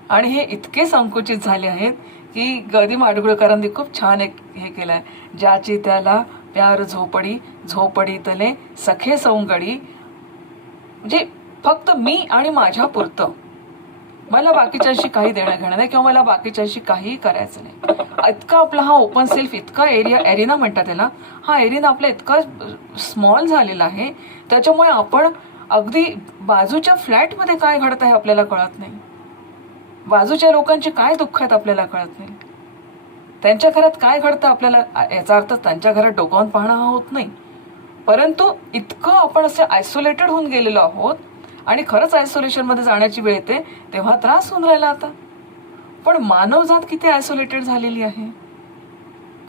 आणि हे इतके संकुचित झाले आहेत की ग. माडगुळकरांनी खूप छान एक हे केलं आहे, ज्याची त्याला प्यार झोपडी, झोपडी तले सखे सौंगडी. म्हणजे फक्त मी आणि माझ्या पुरतं, मला बाकीच्यांशी काही देणं घेणं नाही किंवा मला बाकीच्यांशी काही करायचं नाही. इतका आपला हा ओपन सेल्फ, इतका एरिना म्हणतात त्याला, हा एरिना आपला इतका स्मॉल झालेला आहे, त्याच्यामुळे आपण अगदी बाजूच्या फ्लॅटमध्ये काय घडत आहे आपल्याला कळत नाही, बाजूच्या लोकांची काय दुःख आहेत आपल्याला कळत नाही, त्यांच्या घरात काय घडतं आपल्याला, याचा अर्थ त्यांच्या घरात डोकावून पाहणं हा होत नाही, परंतु इतकं आपण असे आयसोलेटेड होऊन गेलेलो आहोत. आणि खरंच आयसोलेशनमध्ये जाण्याची वेळ येते तेव्हा त्रास होऊन राहिला आता. पण मानवजात किती आयसोलेटेड झालेली आहे.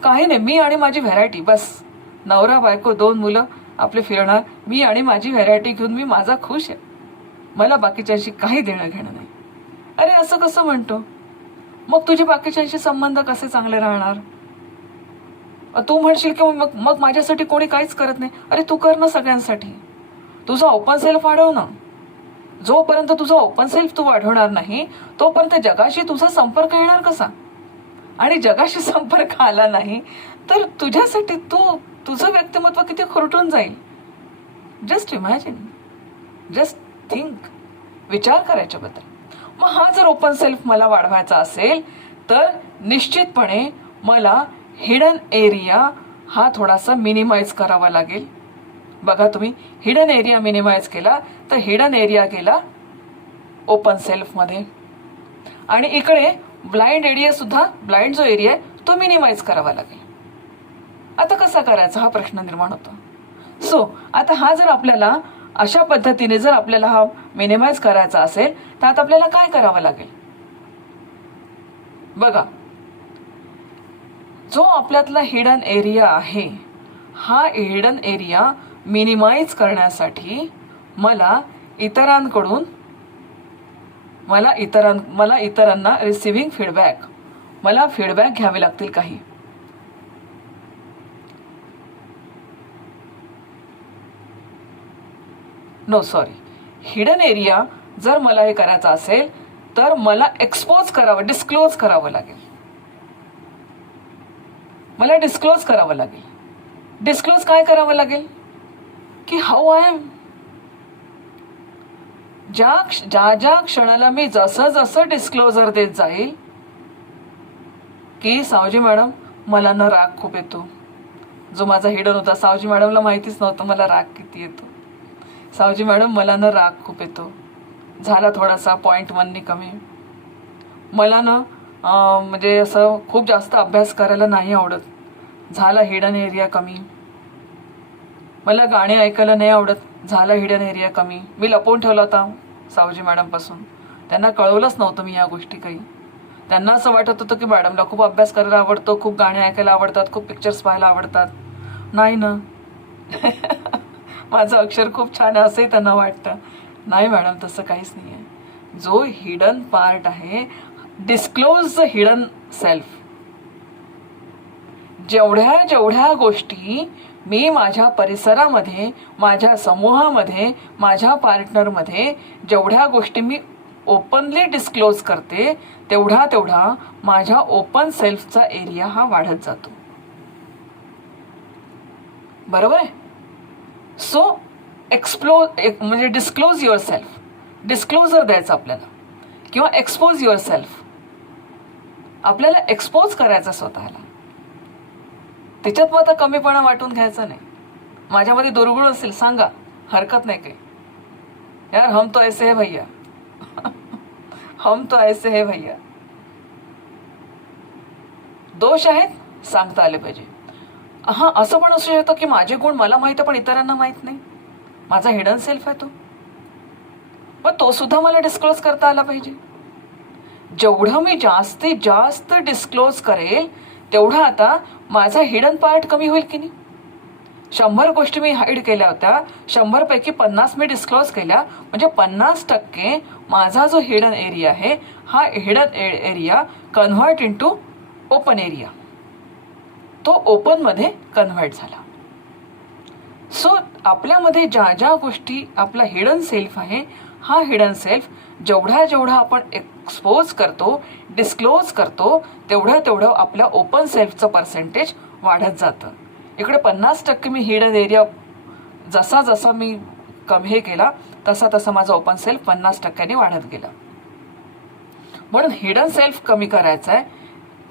काही नाही, मी आणि माझी व्हरायटी, बस नवरा बायको 2 मुलं आपले फिरणार, मी आणि माझी व्हरायटी घेऊन मी माझा खुश आहे, मला बाकीच्यांशी काही देणं घेणं नाही. अरे असं कसं म्हणतो? मग तुझे बाकीच्यांशी संबंध कसे चांगले राहणार? तू म्हणशील की मग माझ्यासाठी कोणी काहीच करत नाही. अरे तू कर ना सगळ्यांसाठी. तुझा ओपन सेल्फ वाढव ना. जोपर्यंत तुझा ओपन सेल्फ तू वाढवणार नाही तोपर्यंत जगाशी तुझा संपर्क येणार कसा? आणि जगाशी संपर्क आला नाही तर तुझ्यासाठी तुझं व्यक्तिमत्व किती खुरटून जाईल. जस्ट इमॅजिन, जस्ट थिंक, विचार करायच्याबद्दल. मग हा जर ओपन सेल्फ मला वाढवायचा असेल तर निश्चितपणे मला हिडन एरिया हा थोडासा मिनिमाइज करावा लागेल. बघा तुम्ही, हिडन एरिया मिनिमाइज केला तर हिडन एरिया गेला ओपन सेल्फमध्ये. आणि इकडे ब्लाइंड एरिया सुद्धा, ब्लाइंड जो एरिया आहे तो मिनिमाइज करावा लागेल. आता कसा करायचा हा प्रश्न निर्माण होतो. सो आता हा जर आपल्याला अशा पद्धतीने जर आपल्याला हा मिनिमाइज करायचा असेल तर आता आपल्याला काय करावं लागेल बघा. जो आपल्यातला हिडन एरिया आहे हा हिडन एरिया मिनिमाइज करण्यासाठी मला इतरांना रिसिव्हिंग फीडबॅक मला फीडबॅक घ्यावे लागतील काही. हिडन एरिया जर मला हे करायचं असेल तर मला डिस्क्लोज करावं लागेल. मला डिस्क्लोज करावं लागेल. डिस्क्लोज काय करावं लागेल की हाऊ आय एम. ज्या क्षणाला मी जसं डिस्क्लोजर देत जाईल की सावजी मॅडम मला ना राग खूप येतो, जो माझा हिडन होता सावजी मॅडमला माहितीच नव्हतं मला राग किती येतो. सावजी मॅडम मला ना राग खूप येतो, झाला थोडासा 0.1 कमी. मला ना म्हणजे असं खूप जास्त अभ्यास करायला नाही आवडत, झाला हिडन एरिया कमी. मला गाणे ऐकायला नाही आवडत, झाला हिडन एरिया कमी. मी लपवून ठेवला होता सावजी मॅडमपासून, त्यांना कळवलंच नव्हतं मी या गोष्टी काही. त्यांना असं वाटत होतं की मॅडमला खूप अभ्यास करायला आवडतो, खूप गाणे ऐकायला आवडतात, खूप पिक्चर्स पाहायला आवडतात. नाही ना माझं अक्षर खूप छान आहे असंही त्यांना वाटतं. नाही मॅडम तसं काहीच नाही आहे. जो हिडन पार्ट आहे, डिस्क्लोज द हिडन सेल्फ. जेवढ्या गोष्टी मी माझ्या परिसरामध्ये, माझ्या समूहामध्ये, माझ्या पार्टनरमध्ये जेवढ्या गोष्टी मी ओपनली डिस्क्लोज करते तेवढा माझ्या ओपन सेल्फचा एरिया हा वाढत जातो. बरोबर आहे. सो म्हणजे डिस्क्लोज युअर सेल्फ, डिस्क्लोजर द्यायचं आपल्याला, किंवा एक्सपोज युअर सेल्फ. आपल्याला एक्सपोज करायचं स्वतःला. त्याच्यात मग आता कमीपणा वाटून घ्यायचा नाही. माझ्यामध्ये दुर्गुण असेल सांगा, हरकत नाही काही. यार हम तो ऐसे है भैया हम तो ऐसे है भैया. दोष आहेत सांगता आले पाहिजे. हा असं पण असू शकतं की माझे गुण मला माहित आहे पण इतरांना माहित नाही, माझा हिडन सेल्फ आहे तो, पण तो सुद्धा मला डिस्क्लोज करता आला पाहिजे. जेवढं मी जास्तीत जास्त डिस्क्लोज करेल तेवढा आता माझा हिडन पार्ट कमी होईल की नाही. 100 गोष्टी मी हाईड केल्या होत्या, 100 पैकी 50 मी डिस्क्लोज केल्या, म्हणजे 50% माझा जो हिडन एरिया आहे हा hidden area convert into open area, तो ओपनमध्ये कन्व्हर्ट झाला. सो आपल्यामध्ये ज्या गोष्टी आपला हिडन सेल्फ आहे, हा हिडन सेल्फ जेवढा आपण एक्सपोज करतो, डिस्क्लोज करतो, तेवढं आपल्या ओपन सेल्फचं पर्सेंटेज वाढत जातं. इकडे 50% मी हिडन एरिया जसा मी कमी केला तसा माझा ओपन सेल्फ 50%नी वाढत गेला. म्हणून हिडन सेल्फ कमी करायचा आहे,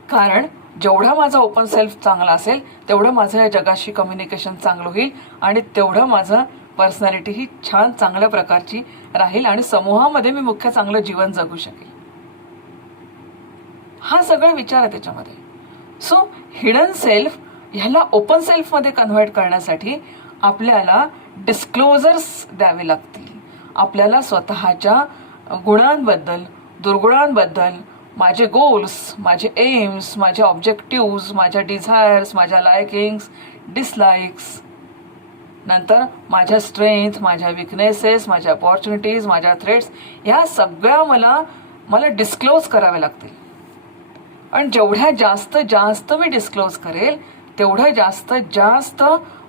कारण जेवढा माझा ओपन सेल्फ चांगला असेल तेवढं माझं या जगाशी कम्युनिकेशन चांगलं होईल आणि तेवढं माझं पर्सनॅलिटी ही छान चांगल्या प्रकारची राहील आणि समूहामध्ये मी मुख्य चांगलं जीवन जगू शकेल. हा सगळा विचार आहे त्याच्यामध्ये. सो हिडन सेल्फ ह्याला ओपन सेल्फमध्ये कन्व्हर्ट करण्यासाठी आपल्याला डिस्क्लोजर्स द्यावे लागतील. आपल्याला स्वतःच्या गुणांबद्दल, दुर्गुणांबद्दल, माझे गोल्स, माझे एम्स, माझे ऑब्जेक्टिव्ज, माझ्या डिझायर्स, माझ्या लायकिंग्स, डिसलाईक्स, नंतर माझ्या स्ट्रेंथ, माझ्या विकनेसेस, माझ्या अपॉर्च्युनिटीज, माझ्या थ्रेट्स, ह्या सगळ्या मला डिस्क्लोज कराव्या लागतील. आणि जेवढ्या जास्त मी डिस्क्लोज करेल तेवढं जास्त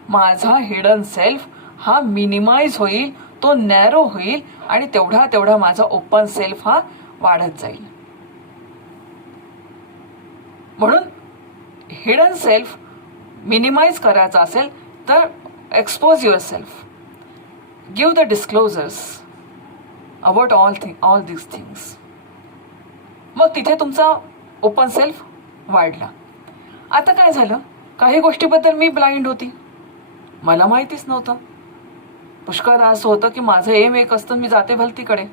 माझा हिडन सेल्फ हा मिनिमाइज होईल, तो नॅरो होईल आणि तेवढा माझा ओपन सेल्फ हा वाढत जाईल. म्हणून हिडन सेल्फ मिनिमाइज करायचा असेल तर expose your self, give the disclosures about all these things. मग तिथे तुमचा ओपन सेल्फ वाढला. आता काय झालं, काही गोष्टीबद्दल मी ब्लाइंड होती, मला माहितीच नव्हतं. पुष्कळदा असं होतं की माझं एम एक असतं, मी जाते भलतीकडे,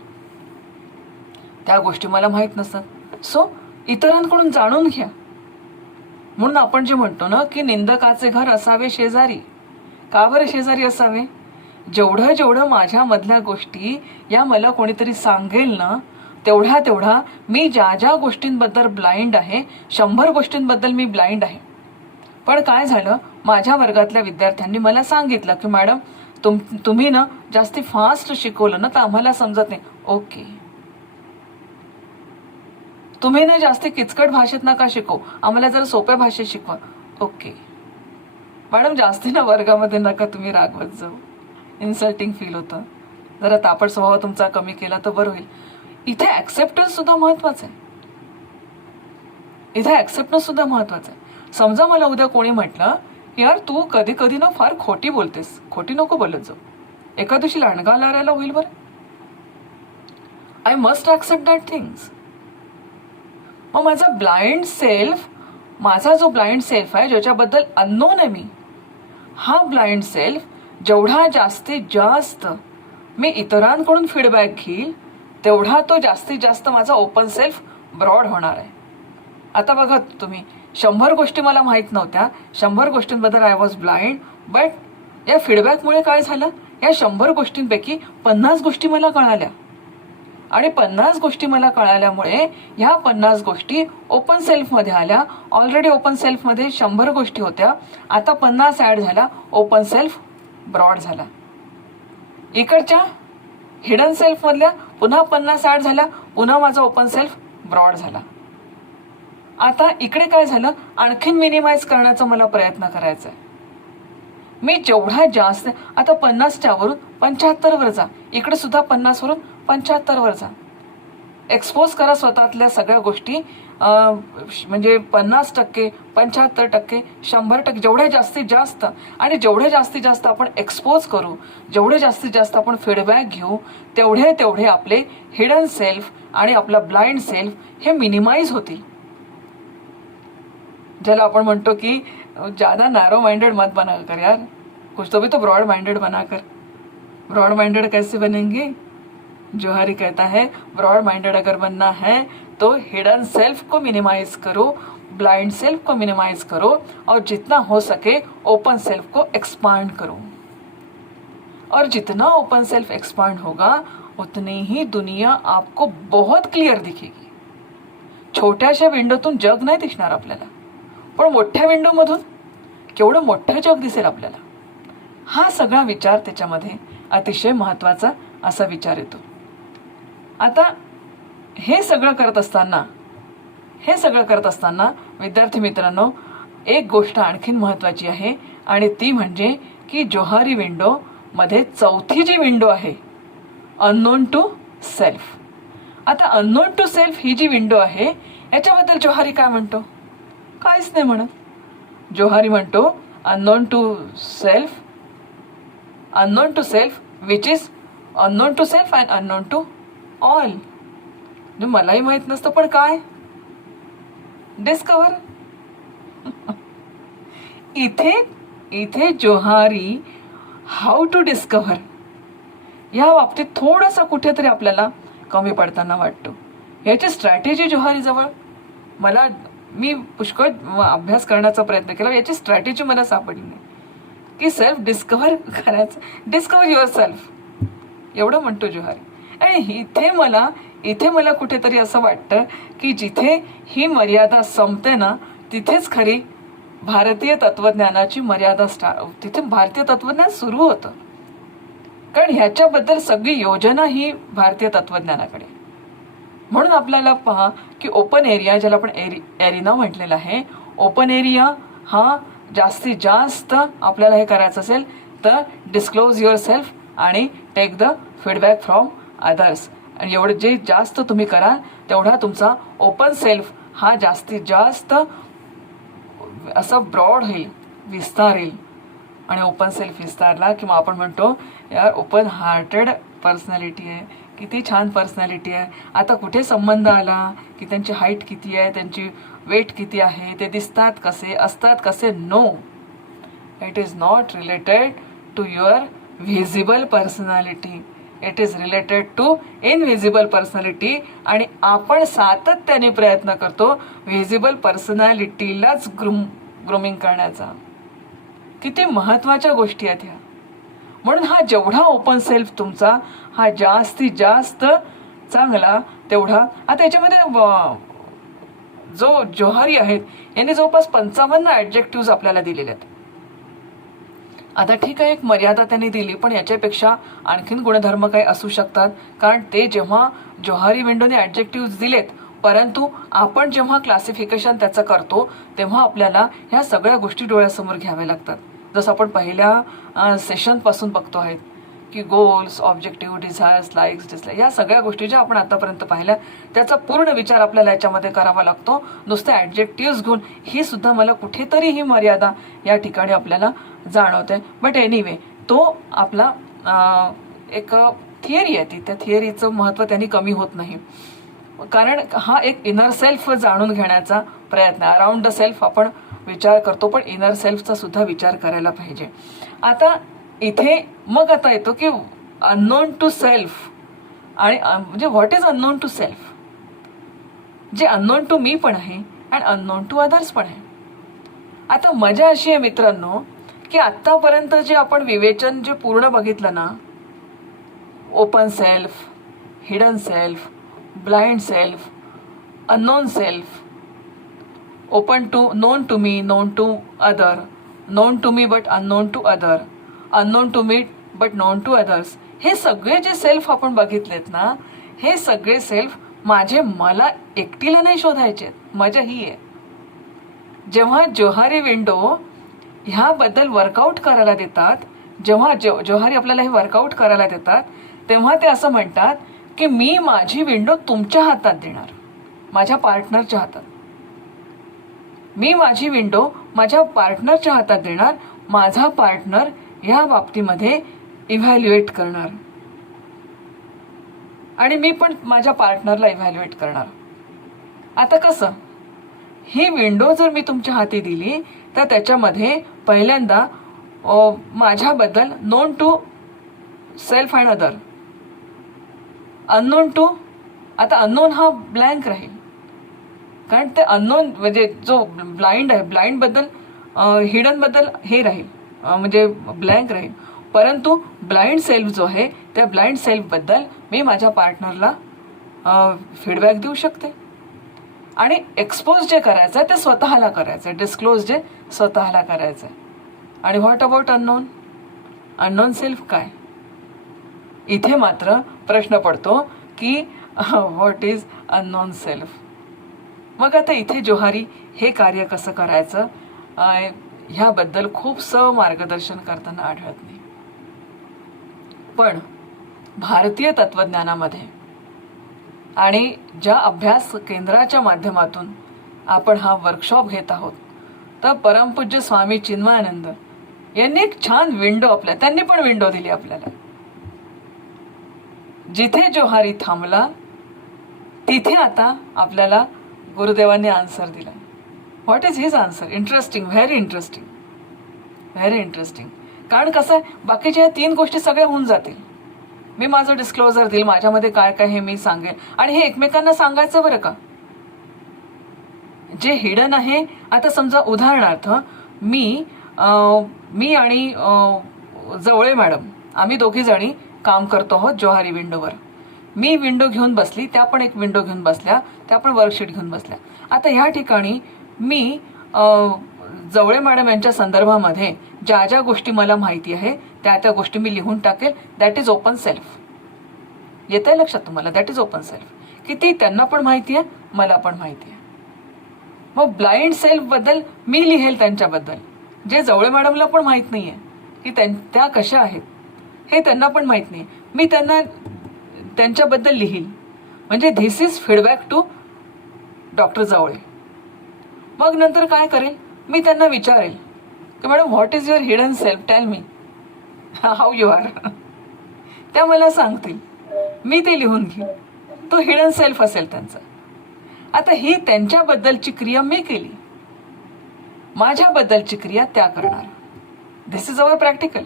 त्या गोष्टी मला माहीत नसतात. सो इतरांकडून जाणून घ्या. म्हणून आपण जे म्हणतो ना की निंदकाचे घर असावे शेजारी, का बरं शेजारी असावे? जेवढं जेवढं माझ्यामधल्या गोष्टी या मला कोणीतरी सांगेल ना, तेवढा मी ज्या ज्या गोष्टींबद्दल ब्लाइंड आहे, 100 गोष्टींबद्दल मी ब्लाइंड आहे. पण काय झालं, माझ्या वर्गातल्या विद्यार्थ्यांनी मला सांगितलं की मॅडम तुम्ही ना जास्ती फास्ट शिकवलं ना तर आम्हाला समजत नाही. ओके, तुम्ही ना जास्ती किचकट भाषेत नका शिकवू, आम्हाला जरा सोप्या भाषेत शिकवा. ओके मॅडम, जास्ती ना वर्गामध्ये नका तुम्ही रागवत जाऊ, इन्सल्टिंग फील होतं. जरा तापट स्वभाव तुमचा कमी केला तर बरं होईल. इथे ऍक्सेप्टन्स सुद्धा महत्वाचं आहे. इथे ऍक्सेप्टन्स सुद्धा महत्वाचं आहे. समजा मला उद्या कोणी म्हटलं की यार तू कधी कधी ना फार खोटी बोलतेस, खोटी नको बोलत जाऊ, एका दिवशी लांडगा लारायला होईल बरं. I must accept that things. मग माझा ब्लाइंड सेल्फ, माझा जो ब्लाइंड सेल्फ आहे ज्याच्याबद्दल अननोन आहे मी, हा ब्लाइंड सेल्फ जेवढा जास्तीत जास्त मी इतरांकडून फीडबॅक घेईल तेवढा तो जास्तीत जास्त माझा ओपन सेल्फ ब्रॉड होणार आहे. आता बघा तुम्ही, 100 गोष्टी मला माहीत नव्हत्या, 100 गोष्टींबद्दल आय वॉज ब्लाइंड, बट या फीडबॅकमुळे काय झालं, या 100 गोष्टींपैकी 50 गोष्टी मला कळाल्या. आणि 50 गोष्टी मला कळाल्यामुळे ह्या 50 गोष्टी ओपन सेल्फमध्ये आल्या. ऑलरेडी ओपन सेल्फमध्ये 100 गोष्टी होत्या, आता 50 ॲड झाला, ओपन सेल्फ ब्रॉड झाला. इकडच्या हिडन सेल्फमधल्या पुन्हा 50 ॲड झाल्या, पुन्हा माझा ओपन सेल्फ ब्रॉड झाला. आता इकडे काय झालं, आणखीन मिनिमाइज करण्याचा मला प्रयत्न करायचा आहे. मी जेवढा जास्त, आता 50च्या वरून 75 वर जा, इकडे सुद्धा 50 वरून 75 वर जा. एक्सपोज करा स्वतःतल्या सगळ्या गोष्टी, म्हणजे 50%, 75%, 100%, जेवढे जास्तीत जास्त. आणि जेवढे जास्तीत जास्त आपण एक्सपोज करू, जेवढे जास्तीत जास्त आपण फीडबॅक घेऊ, तेवढे आपले हिडन सेल्फ आणि आपला ब्लाइंड सेल्फ हे मिनिमाइज होतील. ज्याला आपण म्हणतो की ज़्यादा नैरो माइंडेड मत बना कर यार, कुछ तो भी तो ब्रॉड माइंडेड बना कर. ब्रॉड माइंडेड कैसे बनेंगे? जोहारी कहता है ब्रॉड माइंडेड अगर बनना है तो हिडन सेल्फ को मिनिमाइज करो, ब्लाइंड सेल्फ को मिनिमाइज करो, और जितना हो सके ओपन सेल्फ को एक्सपांड करो. और जितना ओपन सेल्फ एक्सपांड होगा उतनी ही दुनिया आपको बहुत क्लिअर दिखेगी. छोट्याशा विंडोतून जग नाही दिसणार आपल्याला, पण मोठ्या विंडोमधून केवढं मोठं जग दिसेल आपल्याला. हा सगळा विचार त्याच्यामध्ये अतिशय महत्त्वाचा असा विचार येतो. आता हे सगळं करत असताना विद्यार्थी मित्रांनो, एक गोष्ट आणखीन महत्त्वाची आहे, आणि ती म्हणजे की जोहारी विंडो मध्ये चौथी जी विंडो आहे, अननोन टू सेल्फ. आता अननोन टू सेल्फ ही जी विंडो आहे याच्याबद्दल जोहारी काय म्हणतो? काहीच नाही म्हणत. जोहारी म्हणतो unknown to self which is unknown to self and unknown to all. मलाही माहित नसतं, पण काय डिस्कवर. इथे जोहारी हाऊ टू डिस्कवर या बाबतीत थोडासा कुठेतरी आपल्याला कमी पडताना वाटतो. याची स्ट्रॅटेजी जोहारी जवळ मी पुष्कळ अभ्यास करण्याचा प्रयत्न केला, याची स्ट्रॅटेजी मला सापडली नाही की सेल्फ डिस्कवर करायचं. डिस्कवर युअर सेल्फ एवढं म्हणतो जोहारी. आणि इथे मला कुठेतरी असं वाटतं की जिथे ही मर्यादा संपते ना, तिथेच खरी भारतीय तत्वज्ञानाची मर्यादा तिथे भारतीय तत्वज्ञान सुरू होतं. कारण ह्याच्याबद्दल सगळी योजना ही भारतीय तत्वज्ञानाकडे. म्हणून आपल्याला पहा की ओपन एरिया, ज्याला आपण एरिना म्हटलेलं आहे, ओपन एरिया हा जास्तीत जास्त आपल्याला हे करायचं असेल तर डिस्क्लोज युअर सेल्फ आणि take the feedback from others. आणि एवढं जे जास्त तुम्ही कराल तेवढा तुमचा ओपन सेल्फ हा जास्तीत जास्त असं ब्रॉड होईल, विस्तारेल. आणि ओपन सेल्फ विस्तारला किंवा आपण म्हणतो यार ओपन हार्टेड पर्सनॅलिटी आहे, किती छान पर्सनॅलिटी आहे. आता कुठे संबंध आला की त्यांची हाईट किती आहे, त्यांची वेट किती आहे, ते दिसतात कसे, असतात कसे? No, it is not related to your visible personality, it is related to invisible personality. आणि आपण सातत्याने प्रयत्न करतो व्हिजिबल पर्सनॅलिटीलाच ग्रूमिंग करण्याचा. किती महत्त्वाच्या गोष्टी आहेत ह्या. म्हणून हा जेवढा ओपन सेल्फ तुमचा हा जास्तीत जास्त चांगला तेवढा. आता याच्यामध्ये जो जोहारी आहेत यांनी जवळपास 55 ॲडजेक्टिव्ज आपल्याला दिलेले आहेत. आता ठीक आहे, एक मर्यादा त्यांनी दिली, पण याच्यापेक्षा आणखीन गुणधर्म काही असू शकतात. कारण ते जेव्हा जोहारी विंडोने ॲडजेक्टिव्ज दिलेत, परंतु आपण जेव्हा क्लासिफिकेशन त्याचं करतो तेव्हा आपल्याला ह्या सगळ्या गोष्टी डोळ्यासमोर घ्याव्या लागतात. जसं आपण पहिल्या सेशनपासून बघतो आहेत की goals, objective, desires, likes, dislike या सगळ्या गोष्टी ज्या आपण आतापर्यंत पाहिल्या त्याचा पूर्ण विचार आपल्याला याच्यामध्ये करावा लागतो. नुसते ॲडजेक्टिव्ज घेऊन ही सुद्धा मला कुठेतरी ही मर्यादा या ठिकाणी आपल्याला जाणवते. बट एनिवे तो आपला एक थिअरी आहे, ती त्या थिअरीचं महत्त्व त्यांनी कमी होत नाही. कारण हा एक इनर सेल्फ जाणून घेण्याचा प्रयत्न आहे. अराउंड द सेल्फ आपण विचार करतो, पण इनर सेल्फचा सुद्धा विचार करायला पाहिजे. आता इथे मग आता येतो की अननोन टू सेल्फ आणि म्हणजे what is unknown to self, जे अननोन टू मी पण आहे आणि अननोन टू अदर्स पण आहे. आता मजा अशी आहे मित्रांनो की आत्तापर्यंत जे आपण विवेचन जे पूर्ण बघितलं ना, open self, hidden self, blind self, unknown self, open to, known to me, known to other, known to me but unknown to other, unknown to me but known to others, हे सगळे जे सेल्फ आपण बघितलेत ना, हे सगळे self मला एकटीला नाही शोधायचे. मजा ही आहे, जेव्हा जोहारी विंडो ह्याबद्दल वर्कआउट करायला देतात, जेव्हा जोहारी आपल्याला हे वर्कआउट करायला देतात, तेव्हा ते असं म्हणतात की मी माझी विंडो तुमच्या हातात देणार, माझ्या पार्टनरच्या हातात. मी माझी विंडो माझ्या पार्टनरच्या हातात देणार, माझा पार्टनर या बाबतीमध्ये इव्हॅल्युएट करणार आणि मी पण माझ्या पार्टनरला इव्हॅल्युएट करणार. आता कसं, ही विंडो जर मी तुमच्या हाती दिली तर त्याच्यामध्ये पहिल्यांदा माझ्याबद्दल known to self and other, unknown to, आता अननोन हा ब्लँक राहील कारण ते अननोन म्हणजे जो ब्लाइंड आहे, ब्लाइंड बद्दल हिडन बद्दल हे राहील म्हणजे ब्लँक राहील. परंतु ब्लाइंड सेल्फ जो आहे त्या ब्लाइंड सेल्फबद्दल मी माझ्या पार्टनरला फीडबॅक देऊ शकते. आणि एक्सपोज जे करायचं आहे ते स्वतःला करायचं आहे, डिस्क्लोज जे स्वतःला करायचं आहे. आणि what about unknown, unknown self काय, इथे मात्र प्रश्न पडतो की व्हॉट इज अननोन सेल्फ. मग आता इथे जोहारी हे कार्य कसं करायचं ह्याबद्दल खूपसं मार्गदर्शन करताना आढळत नाही. पण भारतीय तत्त्वज्ञानामध्ये आणि ज्या अभ्यास केंद्राच्या माध्यमातून आपण हा वर्कशॉप घेत आहोत, तर परमपूज्य स्वामी चिन्मयानंद यांनी एक छान विंडो त्यांनी पण विंडो दिली आपल्याला. जिथे जोहारी थांबला तिथे आता आपल्याला गुरुदेवांनी आन्सर दिला. What is his answer? Interesting, very interesting, very interesting. कारण कसं आहे, बाकीच्या ह्या 3 गोष्टी सगळ्या होऊन जातील. मी माझं डिस्क्लोजर देईल, माझ्यामध्ये काय काय हे मी सांगेन आणि हे एकमेकांना सांगायचं बरं का. जे हिडन आहे, आता समजा उदाहरणार्थ मी आणि जवळे मॅडम आम्ही दोघी जणी काम करतो आहोत जोहारी विंडोवर. मी विंडो घेऊन बसली, त्या पण एक विंडो घेऊन बसल्या, त्या पण वर्कशीट घेऊन बसल्या. आता ह्या ठिकाणी मी जवळे मॅडम यांच्या संदर्भामध्ये ज्या ज्या गोष्टी मला माहिती आहे त्या त्या गोष्टी मी लिहून टाकेल. That is open self. येत आहे लक्षात तुम्हाला? That is open self. की ती त्यांना पण माहिती आहे, मला पण माहिती आहे. मग ब्लाइंड सेल्फबद्दल मी लिहेल त्यांच्याबद्दल, जे जवळे मॅडमला पण माहीत नाही आहे की त्या कशा आहेत, हे त्यांना पण माहीत नाही. मी त्यांच्याबद्दल लिहील. म्हणजे this is feedback to doctor Jawale. मग नंतर काय करेल, मी त्यांना विचारेल की madam what is your hidden self, tell me how you are. त्या मला सांगतील, मी ते लिहून घेईन. तो हिडन सेल्फ असेल त्यांचा. आता ही त्यांच्याबद्दलची क्रिया मी केली, माझ्याबद्दलची क्रिया त्या करणार. This is our practical.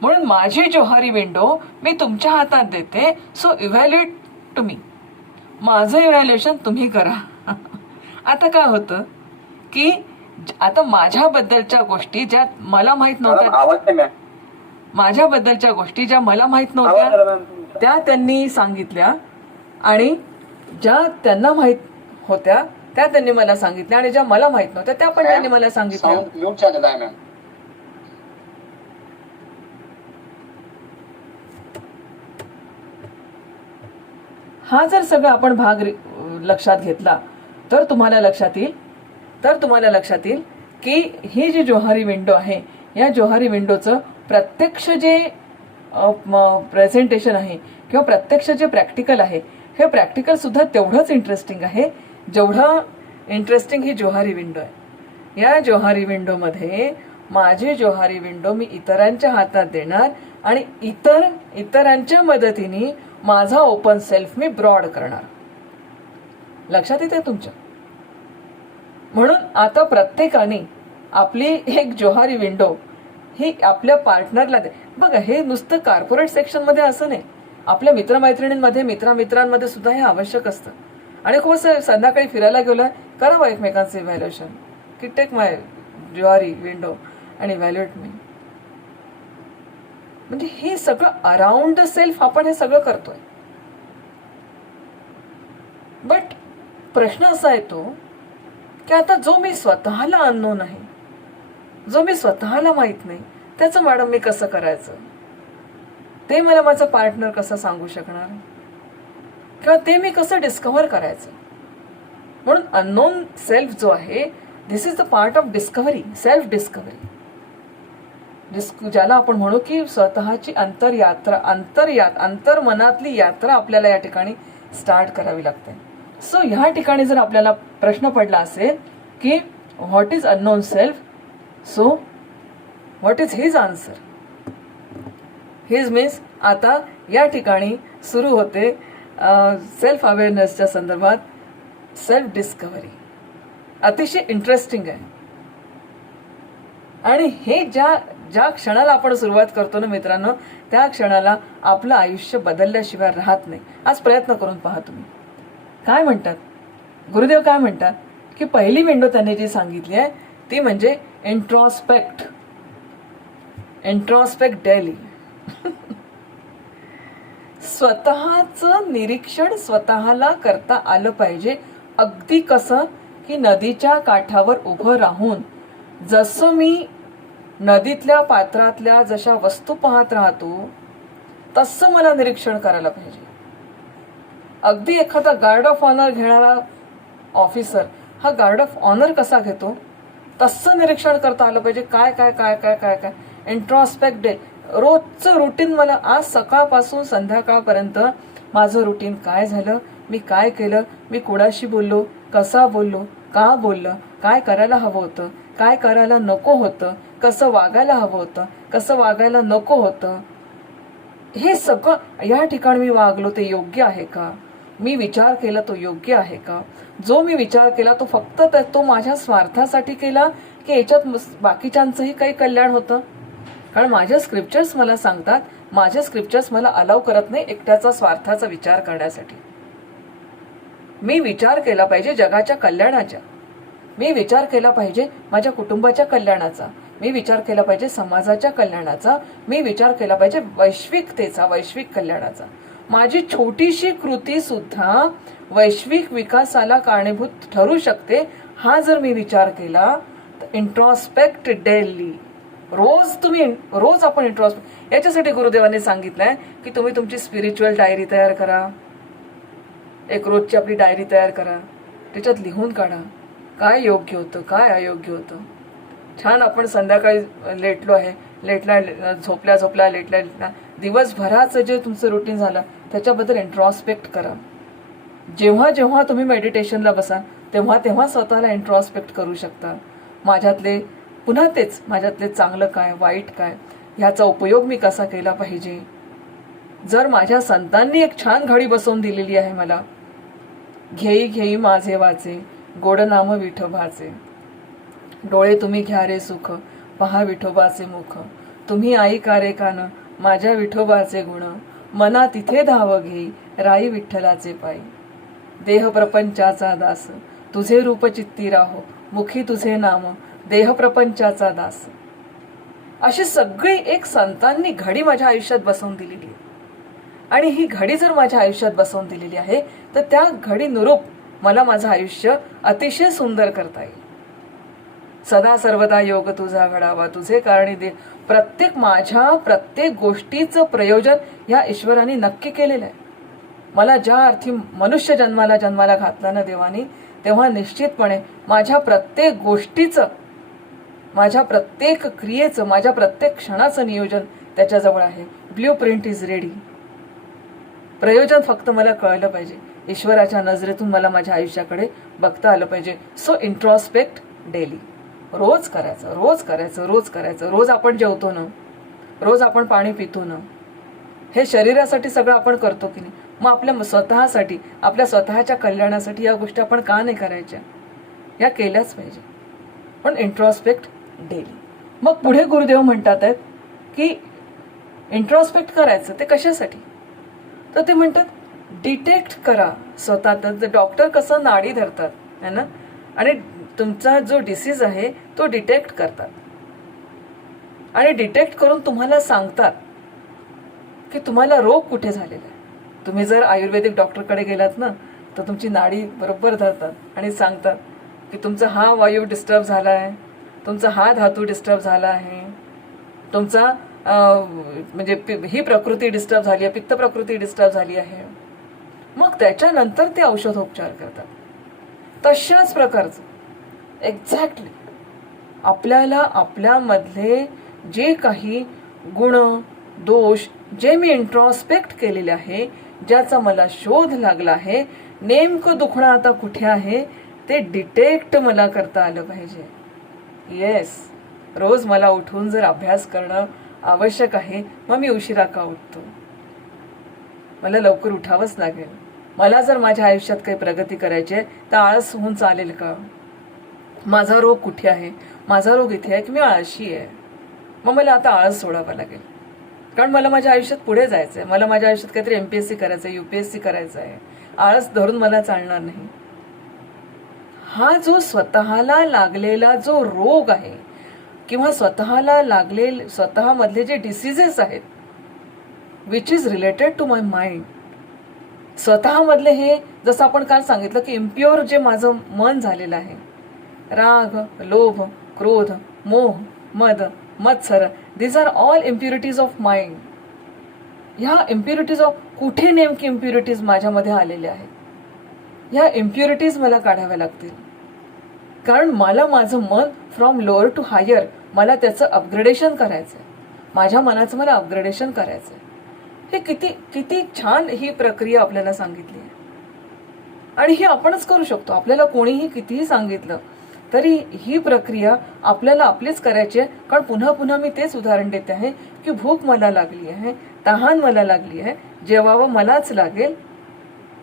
म्हणून माझी जोहारी विंडो मी तुमच्या हातात देते. So evaluate to me. माझं इव्हॅल्युएशन तुम्ही करा. आता काय होतं की आता माझ्याबद्दलच्या गोष्टी ज्या मला माहित नव्हत्या, आवाज नाही मॅम. माझ्याबद्दलच्या गोष्टी ज्या मला माहित आवाज आला नव्हत्या मॅम तुमचा. त्या त्यांनी सांगितल्या, आणि ज्या त्यांना माहित होत्या त्या त्यांनी मला सांगितल्या, आणि ज्या मला माहित नव्हत्या त्या पण त्यांनी मला सांगितल्या. साऊंड म्यूट झालेला आहे मॅम. हा जर सगळा आपण भाग लक्षात घेतला तर तुम्हाला लक्षात येईल की ही जी जोहारी विंडो आहे, या जोहारी विंडोचं प्रत्यक्ष जे प्रेझेंटेशन आहे किंवा प्रत्यक्ष जे प्रॅक्टिकल आहे, हे प्रॅक्टिकल सुद्धा तेवढंच इंटरेस्टिंग आहे जेवढं इंटरेस्टिंग ही जोहारी विंडो आहे. या जोहारी विंडोमध्ये माझी जोहारी विंडो मी इतरांच्या हातात देणार आणि इतरांच्या मदतीने माझा ओपन सेल्फ मी ब्रॉड करणार. लक्षात येते तुमच्या? म्हणून आता प्रत्येकाने आपली एक जोहारी विंडो ही आपल्या पार्टनरला दे. बघा, हे नुसतं कॉर्पोरेट सेक्शनमध्ये असं नाही, आपल्या मित्रमैत्रिणींमध्ये, मित्रांमध्ये सुद्धा हे आवश्यक असतं. आणि खूप संध्याकाळी फिरायला गेलं, करावं एकमेकांचं इव्हॅल्युएशन की टेक माय जोहारी विंडो आणि इव्हॅल्युएट मी. म्हणजे हे सगळं अराउंड सेल्फ आपण हे सगळं करतोय. बट प्रश्न असा येतो की आता जो मी स्वतःला अननोन आहे, जो मी स्वतःला माहित नाही, त्याचं मॅडम मी कसं करायचं, ते मला माझं पार्टनर कसं सांगू शकणार, किंवा ते मी कसं डिस्कव्हर करायचं. म्हणून अननोन सेल्फ जो आहे, this is the part of discovery, self discovery, ज्याला आपण म्हणू की स्वतःची अंतर्मनातली यात्रा आपल्याला या ठिकाणी स्टार्ट करावी लागते. सो ह्या ठिकाणी जर आपल्याला प्रश्न पडला असेल की what is unknown self, so what is his answer. His means आता या ठिकाणी सुरू होते सेल्फ अवेअरनेसच्या संदर्भात सेल्फ डिस्कव्हरी. अतिशय इंटरेस्टिंग आहे. आणि हे ज्या क्षणाला आपण सुरुवात करतो ना मित्रांनो, त्या क्षणाला आपलं आयुष्य बदलल्याशिवाय राहत नाही. आज प्रयत्न करून पहा तुम्ही. काय म्हणतात गुरुदेव, काय म्हणतात की पहिली विंडो त्यांनी जी सांगितली आहे ती म्हणजे इंट्रॉस्पेक्ट डेली. स्वतःचं निरीक्षण स्वतःला करता आलं पाहिजे. अगदी कसं की नदीच्या काठावर उभं राहून जसं मी नदीतल्या पात्रातल्या जशा वस्तू पाहत राहतो तसं मला निरीक्षण करायला पाहिजे. अगदी एखादा गार्ड ऑफ ऑनर घेणारा ऑफिसर हा गार्ड ऑफ ऑनर कसा घेतो तसं निरीक्षण करता आलं पाहिजे. काय काय काय काय काय काय इंट्रॉस्पेक्ट डे. रोजचं रुटीन मला आज सकाळपासून संध्याकाळपर्यंत माझं रुटीन काय झालं, मी काय केलं, मी कोणाशी बोललो, कसा बोललो, का बोललं, काय करायला हवं होतं, काय करायला नको होतं, कसं वागायला हवं होतं, कसं वागायला नको होतं, हे सगळं या ठिकाणी मी वागलो ते योग्य आहे का, मी विचार केला तो योग्य आहे का, जो मी विचार केला तो फक्त तो माझ्या स्वार्थासाठी केला की याच्यात बाकीच्यांचंही काही कल्याण होतं. कारण माझ्या स्क्रिप्चर्स मला सांगतात, माझे स्क्रिप्चर्स मला अलाव करत नाही एकट्याचा स्वार्थाचा विचार करण्यासाठी. मी विचार केला पाहिजे जगाच्या कल्याणाचा, मी विचार केला पाहिजे माझ्या कुटुंबाच्या कल्याणाचा, मी विचार केला पाहिजे समाजाच्या कल्याणाचा, मी विचार केला पाहिजे वैश्विकतेचा, वैश्विक कल्याणाचा. माझी छोटीशी कृती सुद्धा वैश्विक विकासाला कारणीभूत ठरू शकते. हा जर मी विचार केला तर इंट्रॉस्पेक्ट डेली, रोज आपण इंट्रॉस्पेक्ट. याच्यासाठी गुरुदेवांनी सांगितलंय की तुम्ही तुमची स्पिरिच्युअल डायरी तयार करा. एक रोजची आपली डायरी तयार करा, त्याच्यात लिहून काढा काय योग्य होतं, काय अयोग्य होतं. छान आपण संध्याकाळी लेटलो आहे, झोपल्या लेटल्या दिवसभराचं जे तुमचं रुटीन झालं त्याच्याबद्दल इंट्रॉस्पेक्ट करा. जेव्हा जेव्हा तुम्ही मेडिटेशनला बसा तेव्हा स्वतःला इंट्रॉस्पेक्ट करू शकता. माझ्यातले चांगलं काय, वाईट काय, ह्याचा उपयोग मी कसा केला पाहिजे. जर माझ्या संतांनी एक छान घडी बसवून दिलेली आहे मला, घेई माझे वाचे, गोड नाम विठोबाचे, डोळे तुम्ही घ्या रे सुख, पहा विठोबाचे मुख, तुम्ही आई कारे कान, माझ्या विठोबाचे गुण, मना तिथे धाव घेई, राई विठ्ठलाचे पायी, देह प्रपंचाचा दास, तुझे रूप चित्ती राहो, मुखी तुझे नाम, देह प्रपंचाचा दास. अशी सगळी एक संतांनी घडी माझ्या आयुष्यात बसवून दिलेली आहे. आणि ही घडी जर माझ्या आयुष्यात बसवून दिलेली आहे तर त्या घडीनुरूप मला माझं आयुष्य अतिशय सुंदर करता येईल. सदा सर्वदा योग तुझा घडावा, तुझे कारणी दे. माझ्या प्रत्येक गोष्टीचं प्रयोजन या ईश्वराने नक्की केलेलं आहे. मला ज्या अर्थी मनुष्य जन्माला घातला ना देवानी, तेव्हा निश्चितपणे माझ्या प्रत्येक गोष्टीचं, माझ्या प्रत्येक क्रियेचं, माझ्या प्रत्येक क्षणाचं नियोजन त्याच्याजवळ आहे. Blue print is ready. प्रयोजन फक्त मला कळलं पाहिजे. ईश्वराच्या नजरेतून मला माझ्या आयुष्याकडे बघता आलं पाहिजे. So इंट्रॉस्पेक्ट daily. रोज करायचं, रोज करायचं, रोज करायचं. रोज आपण जेवतो ना, रोज आपण पाणी पितो ना, हे शरीरासाठी सगळं आपण करतो की नाही? मग आपल्या स्वतःसाठी, आपल्या स्वतःच्या कल्याणासाठी या गोष्टी आपण का नाही करायच्या? या केल्याच पाहिजे. पण इंट्रॉस्पेक्ट डेली. मग पुढे गुरुदेव म्हणतात आहेत की इंट्रॉस्पेक्ट करायचं ते कशासाठी? तर ते म्हणतात डिटेक्ट करा स्वतः. डॉक्टर कसं नाडी धरतात है ना, आणि तुमचा जो डिसीज आहे तो डिटेक्ट करतात आणि डिटेक्ट करून तुम्हाला सांगतात की तुम्हाला रोग कुठे झालेला आहे. तुम्ही जर आयुर्वेदिक डॉक्टरकडे गेलात ना, तर तुमची नाडी बरोबर धरतात आणि सांगतात की तुमचा हा वायू डिस्टर्ब झाला आहे, तुमचा हा धातू डिस्टर्ब झाला आहे, तुमचा म्हणजे ही प्रकृती डिस्टर्ब झाली आहे, पित्त प्रकृती डिस्टर्ब झाली आहे. मग त्याच्यानंतर ते औषधोपचार करतात. तशाच प्रकारचं एक्झॅक्टली आपल्याला आपल्यामधले जे काही गुण दोष जे मी इंट्रॉस्पेक्ट केलेले आहे, ज्याचा मला शोध लागला आहे, नेमकं दुखणं आता कुठे आहे ते डिटेक्ट मला करता आलं पाहिजे. येस, रोज मला उठून जर अभ्यास करणं आवश्यक आहे, मग मी उशिरा का उठतो? मला लवकर उठावंच लागेल. मला जर माझ्या आयुष्यात काही प्रगती करायची आहे तर आळस होऊन चालेल का? माझा रोग कुठे आहे? माझा रोग इथे आहे की मी आळशी आहे. मग मला आता आळस सोडावा लागेल, कारण मला माझ्या आयुष्यात पुढे जायचं आहे. मला माझ्या आयुष्यात काहीतरी MPSC करायचं आहे, UPSC करायचं आहे. आळस धरून मला चालणार नाही. हा जो स्वतःला लागलेला जो रोग आहे किंवा स्वतःमधले जे डिसीजेस आहेत which is related to my mind, स्वतःमधले हे जसं आपण काल सांगितलं की इम्प्युअर जे माझं मन झालेलं आहे, राग, लोभ, क्रोध, मोह, मद, मत्सर, these are all impurities of mind. ह्या इम्प्युरिटीज ऑफ कुठे नेमकी इम्प्युरिटीज माझ्यामध्ये आलेल्या आहेत? ह्या इम्प्युरिटीज मला काढाव्या लागतील, कारण मला माझं मन फ्रॉम लोअर टू हायर मला त्याचं अपग्रेडेशन करायचंय. माझ्या मनाचं मला अपग्रेडेशन करायचंय. हे किती छान ही प्रक्रिया आपल्याला सांगितली आहे. आणि ही आपणच करू शकतो. आपल्याला कोणीही कितीही सांगितलं तरी ही प्रक्रिया आपल्याला आपलीच करायची आहे. कारण पुन्हा पुन्हा मी तेच उदाहरण देते आहे की भूक मला लागली आहे, तहान मला लागली आहे, जेवावं मलाच लागेल,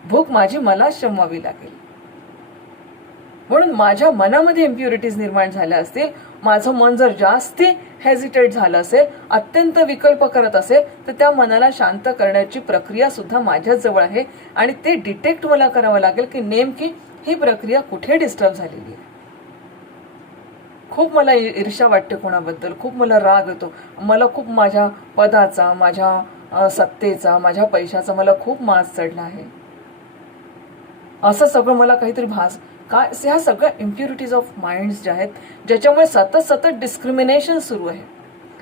भूक माझी मलाच शमवावी लागेल. म्हणून माझ्या मनामध्ये इम्प्युरिटीज निर्माण झाल्या असतील, माझं मन जर जास्ती हेजिटेट झालं असेल, अत्यंत विकल्प करत असेल, तर त्या मनाला शांत करण्याची प्रक्रिया सुद्धा माझ्याच जवळ आहे. आणि ते डिटेक्ट मला करावं लागेल की नेमकी ही प्रक्रिया कुठे डिस्टर्ब झालेली आहे. खूप मला ईर्ष्या वाटते कोणाबद्दल, खूप मला राग येतो, मला खूप माझ्या पदाचा, माझ्या सत्तेचा, माझ्या पैशाचा मला खूप माज चढला आहे, असं सगळं मला काहीतरी काय ह्या सगळ्या इम्प्युरिटीज ऑफ माइंड्स ज्या आहेत, ज्याच्यामुळे सतत डिस्क्रिमिनेशन सुरू आहे.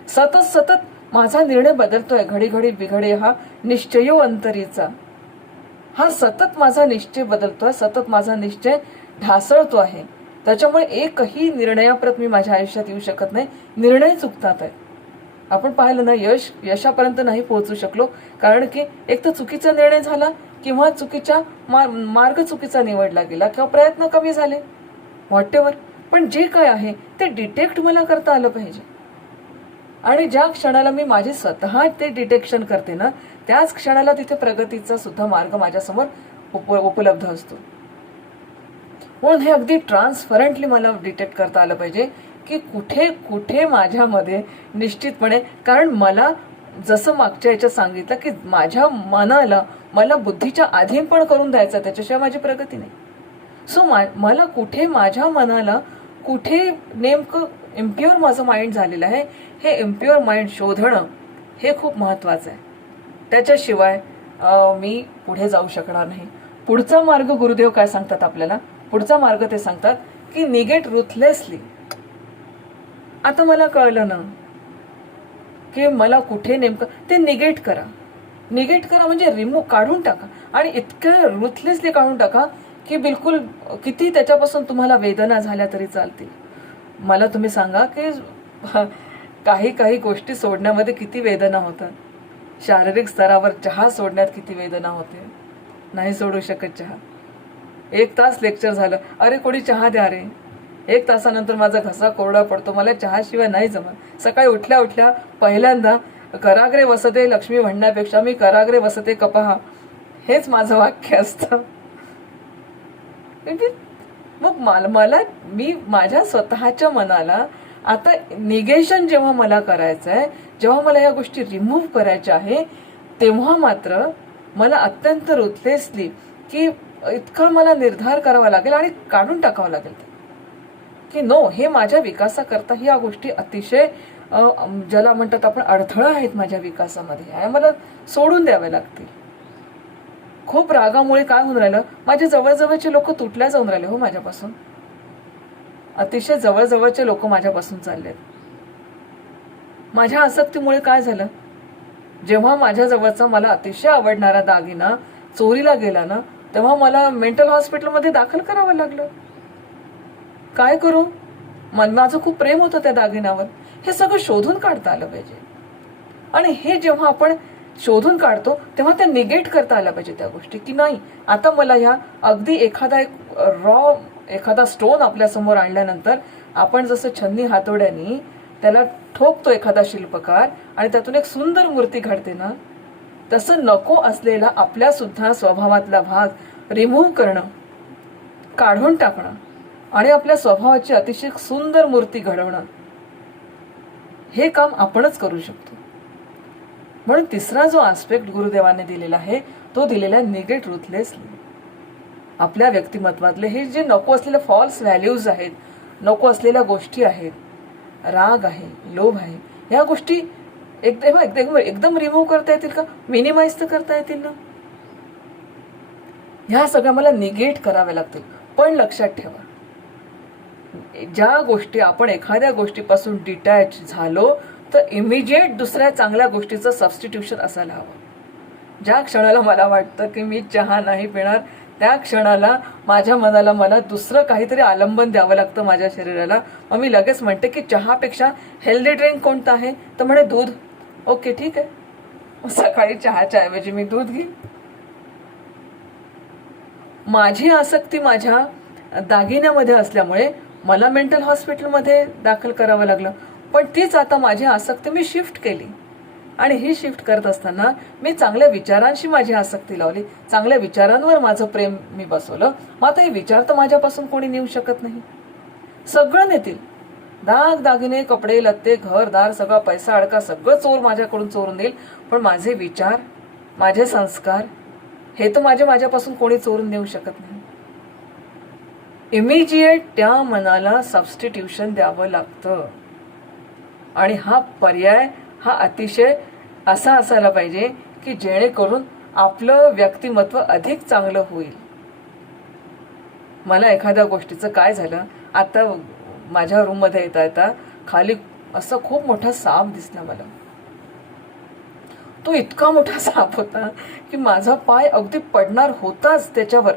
सतत माझा निर्णय बदलतोय, घडी बिघडे हा निश्चयो अंतरीचा. हा सतत माझा निश्चय बदलतोय, सतत माझा निश्चय ढासळतो आहे. त्याच्यामुळे एकही निर्णयाप्रत मी माझ्या आयुष्यात येऊ शकत नाही. निर्णय चुकतात आहेत. आपण पाहिलं ना, यशापर्यंत नाही पोहोचू शकलो, कारण की एक तर चुकीचा निर्णय झाला किंवा चुकीचा मार्ग चुकीचा निवडला गेला किंवा प्रयत्न कमी झाले, व्हॉटेवर. पण जे काय आहे ते डिटेक्ट मला करता आलं पाहिजे. आणि ज्या क्षणाला मी माझे स्वतः ते डिटेक्शन करते ना, त्याच क्षणाला तिथे प्रगतीचा सुद्धा मार्ग माझ्यासमोर उपलब्ध असतो. म्हणून हे अगदी ट्रान्सपरंटली मला डिटेक्ट करता आलं पाहिजे की कुठे माझ्यामध्ये निश्चितपणे, कारण मला जसं मागच्या याच्यात सांगितलं की माझ्या मनाला मला बुद्धीच्या अधीन पण करून द्यायचं, त्याच्याशिवाय माझी प्रगती नाही. सो मला कुठे माझ्या मनाला कुठे नेमकं इम्प्युअर माझं माइंड झालेलं आहे, हे इम्प्युअर माइंड शोधणं हे खूप महत्वाचं आहे. त्याच्याशिवाय मी पुढे जाऊ शकणार नाही. पुढचा मार्ग गुरुदेव काय सांगतात आपल्याला? पुढचा मार्ग ते सांगतात की निगेट रुथलेसली. आता मला कळलं ना की मला कुठे नेमकं ते निगेट करा. निगेट करा म्हणजे रिमूव्ह, काढून टाका, आणि इतकं रुथलेसली काढून टाका की बिलकुल किती त्याच्यापासून तुम्हाला वेदना झाल्या तरी चालतील. मला तुम्ही सांगा की काही काही गोष्टी सोडण्यामध्ये किती वेदना होतात. शारीरिक स्तरावर चहा सोडण्यात किती वेदना होते. नाही सोडू शकत चहा. 1 तास लेक्चर झालं, अरे कोणी चहा द्या रे. 1 तासानंतर माझा घसा कोरडा पडतो, मला चहाशिवाय नाही जमत. सकाळी उठल्या उठल्या पहिल्यांदा कराग्रे वसते लक्ष्मी म्हणण्यापेक्षा मी कराग्रे वसते कपहा हेच माझं वाक्य असतं. मग मला मी माझ्या स्वतःच्या मनाला आता निगेशन जेव्हा मला करायचं आहे, जेव्हा मला या गोष्टी रिमूव्ह करायच्या आहे, तेव्हा मात्र मला अत्यंत रुथलेसली की इतका मला निर्धार करावा लागेल आणि काढून टाकावं लागेल की नो, हे माझ्या विकासाकरता या गोष्टी अतिशय ज्याला म्हणतात आपण अडथळा आहेत माझ्या विकासामध्ये, आहे, मला सोडून द्यावे लागतील. खूप रागामुळे काय होऊन राहिलं, माझे जवळजवळचे लोक तुटल्या जाऊन राहिले हो माझ्यापासून. अतिशय जवळजवळचे लोक माझ्यापासून चाललेत. माझ्या आसक्तीमुळे काय झालं, जेव्हा माझ्या जवळचा मला अतिशय आवडणारा दागिना चोरीला गेला ना, तेव्हा मला मेंटल हॉस्पिटलमध्ये दाखल करावं लागलं. काय करू, माझं खूप प्रेम होतं त्या दागिन्यावर. हे सगळं शोधून काढता आलं पाहिजे. आणि हे जेव्हा आपण शोधून काढतो तेव्हा त्या निगेट करता आल्या पाहिजे त्या गोष्टी, की नाही आता मला ह्या अगदी एखादा स्टोन आपल्या समोर आणल्यानंतर आपण जसं छन्नी हातोड्यानी त्याला ठोकतो एखादा शिल्पकार आणि त्यातून एक सुंदर मूर्ती घडते ना, तसं नको असलेला आपल्या सुद्धा स्वभावातला भाग रिमूव्ह करणं, काढून टाकणं आणि आपल्या स्वभावाची अतिशय सुंदर मूर्ती घडवणं, हे काम आपणच करू शकतो. म्हणून तिसरा जो आस्पेक्ट गुरुदेवाने दिलेला आहे तो दिलेला निगेट रुथलेसली. आपल्या व्यक्तिमत्वातले हे जे नको असलेले फॉल्स व्हॅल्यूज आहेत, नको असलेल्या गोष्टी आहेत, राग आहे, लोभ आहे, ह्या गोष्टी एकदम रिमूव्ह करता येतील का, मिनिमाइज तर करता येतील ना. ह्या सगळ्या मला निगेट कराव्या लागतील. पण लक्षात ठेवा, ज्या गोष्टी आपण एखाद्या गोष्टीपासून डिटॅच झालो तर इमिजिएट दुसऱ्या चांगल्या गोष्टीचं सबस्टिट्यूशन असायला हवं. ज्या क्षणाला मला वाटतं की मी चहा नाही पिणार, त्या क्षणाला माझ्या मनाला मला दुसरं काहीतरी आलंबन द्यावं लागतं माझ्या शरीराला. मग मी लगेच म्हणते की चहापेक्षा हेल्दी ड्रिंक कोणतं आहे, तर म्हणे दूध. ओके ठीक आहे, सकाळी चहाच्या ऐवजी मी दूध घेईन. माझी आसक्ती माझ्या दागिन्यामध्ये असल्यामुळे मला मेंटल हॉस्पिटलमध्ये दाखल करावं लागलं. पण तीच आता माझी आसक्ती मी शिफ्ट केली, आणि ही शिफ्ट करत असताना मी चांगल्या विचारांशी माझी आसक्ती लावली, चांगल्या विचारांवर माझं प्रेम मी बसवलं. मग आता हे विचार तर माझ्यापासून कोणी नेऊ शकत नाही. सगळं नेतील, दाग दागिने, कपडे लत्ते, घरदार, सगळा पैसा अडका सगळं चोर माझ्याकडून चोरून देईल. पण माझे विचार, माझे संस्कार हे तर माझ्यापासून कोणी चोरून नेऊ शकत नाही. इमिजिएट त्या मनाला सबस्टिट्यूशन द्यावं लागतं. आणि हा पर्याय हा अतिशय असा असायला पाहिजे की जेणेकरून आपलं व्यक्तिमत्व अधिक चांगलं होईल. मला एखाद्या गोष्टीचं काय झालं, आता माझ्या रूममध्ये येता खाली असं खूप मोठा साप दिसला मला. तो इतका मोठा साप होता की माझा पाय अगदी पडणार होताच त्याच्यावर.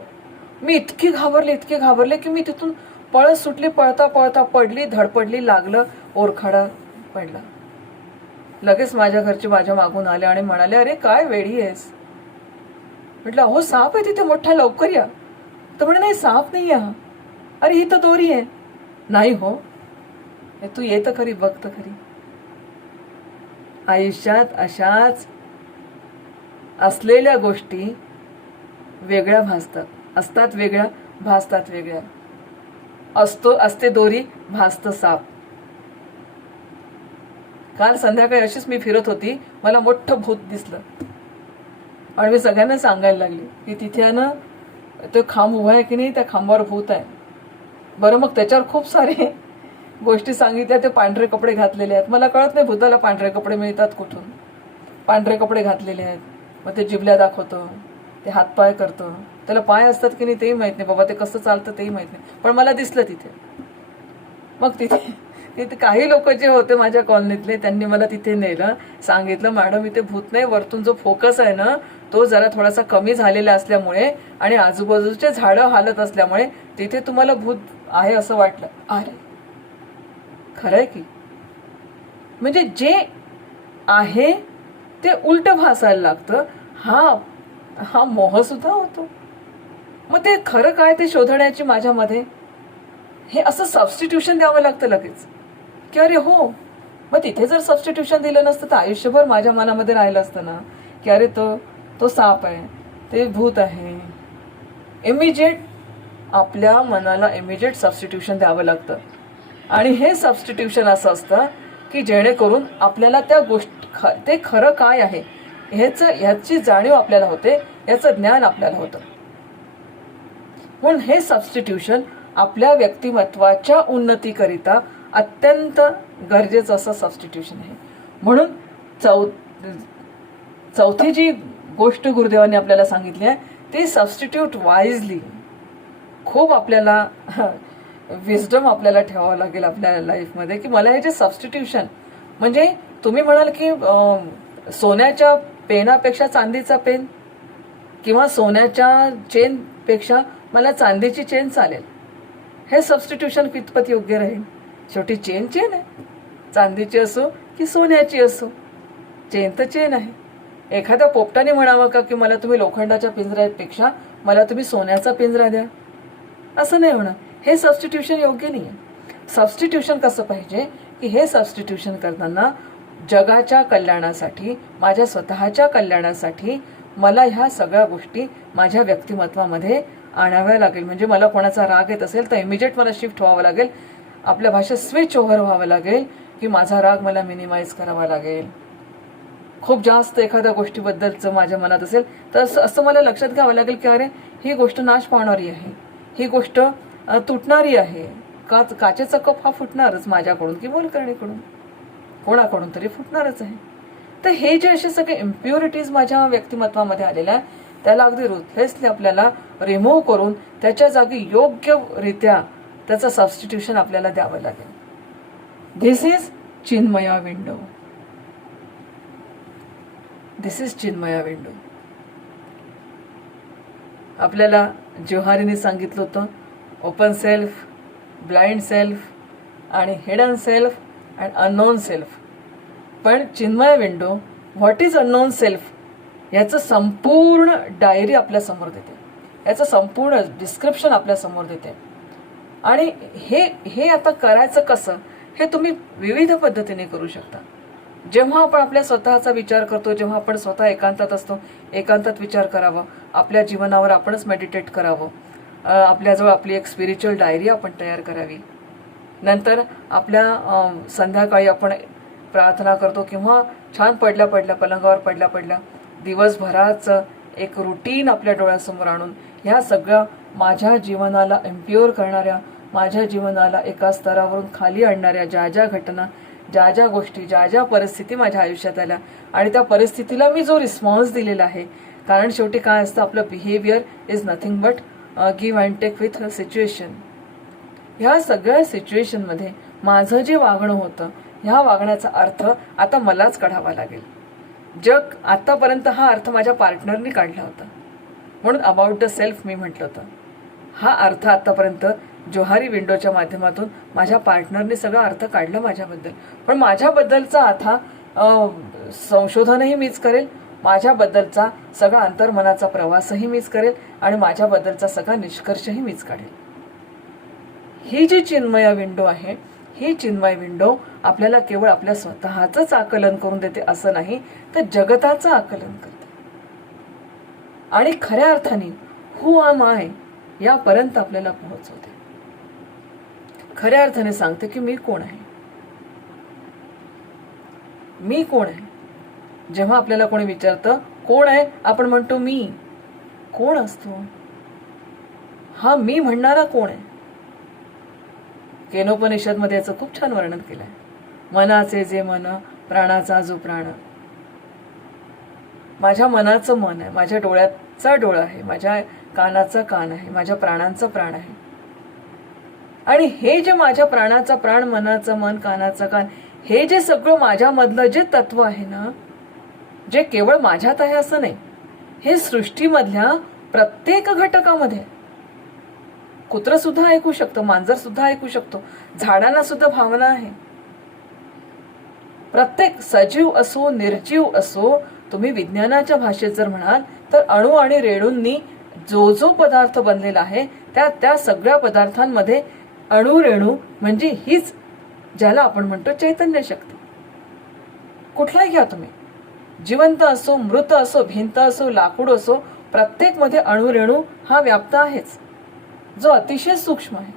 मी इतकी घाबरले की मी तिथून पळत सुटली, पळता पळता पडली, धडपडली, लागलं, ओरखडा पडला. लगेच माझ्या घरचे माझ्या मागून आले आणि म्हणाले, अरे काय वेडी आहेस. म्हटलं अहो साप आहे तिथे मोठा, लवकर या. तर म्हणे नाही साप नाही आहे. अरे ही तर दोरी आहे. नाही हो, तू ये तर खरी, बघ तर खरी. आयुष्यात अशाच असलेल्या गोष्टी वेगळ्या भासतात, असतात वेगळ्या, भासतात वेगळ्या. असते दोरी, भासतं साप. काल संध्याकाळी अशीच मी फिरत होती, मला मोठं भूत दिसलं आणि मी सगळ्यांना सांगायला लागली की तिथे ना तो खांब उभा आहे की नाही, त्या खांबावर भूत आहे. बरं, मग त्याच्यावर खूप सारे गोष्टी सांगितल्या. ते पांढरे कपडे घातलेले आहेत. मला कळत नाही भूताला पांढरे कपडे मिळतात कुठून. पांढरे कपडे घातलेले आहेत, मग ते जिबल्या दाखवतं, ते हातपाय करतं. त्याला पाय असतात की नाही तेही माहीत नाही बाबा, ते कसं चालतं तेही माहीत नाही. पण मला दिसलं तिथे. मग तिथे काही लोक जे होते माझ्या कॉलनीतले, त्यांनी मला तिथे नेलं, सांगितलं मॅडम इथे भूत नाही, वरतून जो फोकस आहे ना तो जरा थोडासा कमी झालेला असल्यामुळे आणि आजूबाजूचे झाडं हालत असल्यामुळे तिथे तुम्हाला भूत आहे असं वाटलं. अरे खरंय की, म्हणजे जे आहे ते उलट भासायला लागतं. हा मोह सुद्धा होतो. मग ते खरं काय ते शोधण्याची माझ्यामध्ये हे असं सबस्टिट्यूशन द्यावं लागतं लगेच की अरे हो. मग तिथे जर सबस्टिट्यूशन दिलं नसतं तर आयुष्यभर माझ्या मनामध्ये राहिलं असतं ना की अरे तो साप आहे, ते भूत आहे. इमिजिएट आपल्या मनाला इमिजिएट सबस्टिट्यूशन द्यावं लागतं. आणि हे सबस्टिट्यूशन असं असतं की जेणेकरून आपल्याला त्या ते खरं काय आहे ह्याची जाणीव आपल्याला होते, याचं ज्ञान आपल्याला होतं. म्हणून हे सबस्टिट्यूशन आपल्या व्यक्तिमत्वाच्या उन्नतीकरिता अत्यंत गरजेचं असं सबस्टिट्यूशन आहे. म्हणून चौथी जी गोष्ट गुरुदेवांनी आपल्याला सांगितली आहे ती सबस्टिट्यूट वाईजली. खूप आपल्याला विजडम आपल्याला ठेवावं लागेल आपल्या लाईफमध्ये की मला हे जे सबस्टिट्यूशन, म्हणजे तुम्ही म्हणाल की सोन्याच्या पेनापेक्षा चांदीचा पेन किंवा सोन्याच्या चेनपेक्षा मला चांदीची चेन चालेल. हे सबस्टिट्यूशन कितपत योग्य राहील? शेवटी चेन आहे, चांदीची असो की सोन्याची असो, चेन तर चेन आहे. एखाद्या पोपटाने म्हणावं का की मला तुम्ही लोखंडाच्या पिंजऱ्यापेक्षा मला तुम्ही सोन्याचा पिंजरा द्या, असं नाही होणार. हे सबस्टिट्यूशन योग्य नाही आहे. सबस्टिट्यूशन कसं पाहिजे की हे सबस्टिट्यूशन करताना जगाच्या कल्याणासाठी, माझ्या स्वतःच्या कल्याणासाठी मला ह्या सगळ्या गोष्टी माझ्या व्यक्तिमत्वामध्ये आणाव्या लागेल. म्हणजे मला कोणाचा राग येत असेल तर इमिजिएट मला शिफ्ट व्हावं लागेल, आपल्या भाषेत स्विच ओव्हर व्हावं लागेल की माझा राग मला मिनिमाइज करावा लागेल. खूप जास्त एखाद्या गोष्टीबद्दलचं माझ्या मनात असेल तर असं मला लक्षात घ्यावं लागेल की अरे ही गोष्ट नाश पावणारी आहे, ही गोष्ट तुटणारी आहे. काचेचा कप हा फुटणारच माझ्याकडून की मोलकरणीकडून, कोणाकडून तरी फुटणारच आहे. तर हे जे असे सगळे इम्प्युरिटीज माझ्या व्यक्तिमत्वामध्ये आलेल्या आहेत त्याला अगदी रुथलेसली आपल्याला रिमूव्ह करून त्याच्या जागी योग्यरित्या त्याचं सबस्टिट्यूशन आपल्याला द्यावं लागेल. This is Chinmaya window. This is Chinmaya window. आपल्याला जोहारीने सांगितलं होतं ओपन सेल्फ, ब्लाइंड सेल्फ आणि hidden self and unknown self. पण Chinmay window what is unknown self याचं संपूर्ण डायरी आपल्यासमोर देते, याचं संपूर्ण डिस्क्रिप्शन आपल्यासमोर देते. आणि हे आता करायचं कसं हे तुम्ही विविध पद्धतीने करू शकता. जेव्हा आपण आपल्या स्वतःचा विचार करतो, जेव्हा आपण स्वतः एकांतात असतो, एकांतात विचार करावा, आपल्या जीवनावर आपणच मेडिटेट करावं, आपल्याजवळ आपली एक स्पिरिच्युअल डायरी आपण तयार करावी. नंतर आपल्या संध्याकाळी आपण प्रार्थना करतो किंवा छान पडल्या पलंगावर पडल्या दिवसभराचं एक रुटीन आपल्या डोळ्यासमोर आणून ह्या सगळ्या माझ्या जीवनाला इम्प्युअर करणाऱ्या, माझ्या जीवनाला एका स्तरावरून खाली आणणाऱ्या ज्या घटना, ज्या गोष्टी, ज्या परिस्थिती माझ्या आयुष्यात आल्या आणि त्या परिस्थितीला मी जो रिस्पॉन्स दिलेला आहे, कारण शेवटी काय असतं आपलं behaviour is nothing but give and take with situation. ह्या सगळ्या सिच्युएशनमध्ये माझं जे वागणं होतं ह्या वागण्याचा अर्थ आता मलाच काढावा लागेल. जग आतापर्यंत हा अर्थ माझ्या पार्टनरनी काढला होता, म्हणून अबाउट द सेल्फ मी म्हटलं होतं. हा अर्थ आतापर्यंत जोहारी विंडोच्या माध्यमातून माझ्या पार्टनरने सगळा अर्थ काढला माझ्याबद्दल. पण माझ्याबद्दलचा आता संशोधनही मीच करेल, माझ्याबद्दलचा सगळा अंतर्मनाचा प्रवासही मीच करेल आणि माझ्याबद्दलचा सगळा निष्कर्षही मीच काढेल. ही जी चिन्मय विंडो आहे, ही चिन्मय विंडो आपल्याला केवळ आपल्या स्वतःचंच आकलन करून देते असं नाही, तर जगताचं आकलन करते आणि खऱ्या अर्थाने हू एम आय यापर्यंत आपल्याला पोहोचवते. खऱ्या अर्थाने सांगते की मी कोण आहे, मी कोण आहे. जेव्हा आपल्याला कोणी विचारतं कोण आहे, आपण म्हणतो मी. कोण असतो हा मी म्हणणारा कोण आहे? केनोपनिषदमध्ये याचं खूप छान वर्णन केलं आहे. मनाचे जे मन, प्राणाचा जो प्राण. माझ्या मनाचं मन आहे, माझ्या डोळ्याचा डोळा आहे, माझ्या कानाचा कान आहे, माझ्या प्राणांचा प्राण आहे. आणि हे जे माझ्या प्राणाचा प्राण, मनाचं मन, कानाचं कान, हे जे सगळं माझ्यामधलं जे तत्व आहे ना, जे केवळ माझ्यात आहे असं नाही, हे सृष्टीमधल्या प्रत्येक घटकामध्ये. कुत्र सुद्धा ऐकू शकतं, मांजर सुद्धा ऐकू शकतो, झाडांना सुद्धा भावना आहे. प्रत्येक सजीव असो निर्जीव असो, तुम्ही विज्ञानाच्या भाषेत जर म्हणाल तर अणु आणि रेणूंनी जो जो पदार्थ बनलेला आहे त्या सगळ्या पदार्थांमध्ये अणु रेणू म्हणजे हीच ज्याला आपण म्हणतो चैतन्य शक्ती. कुठलाही घ्या तुम्ही, जिवंत असो, मृत असो, भिंत असो, लाकूड असो, प्रत्येक मध्ये अणु रेणू हा व्याप्त आहेच, जो अतिशय सूक्ष्म आहे.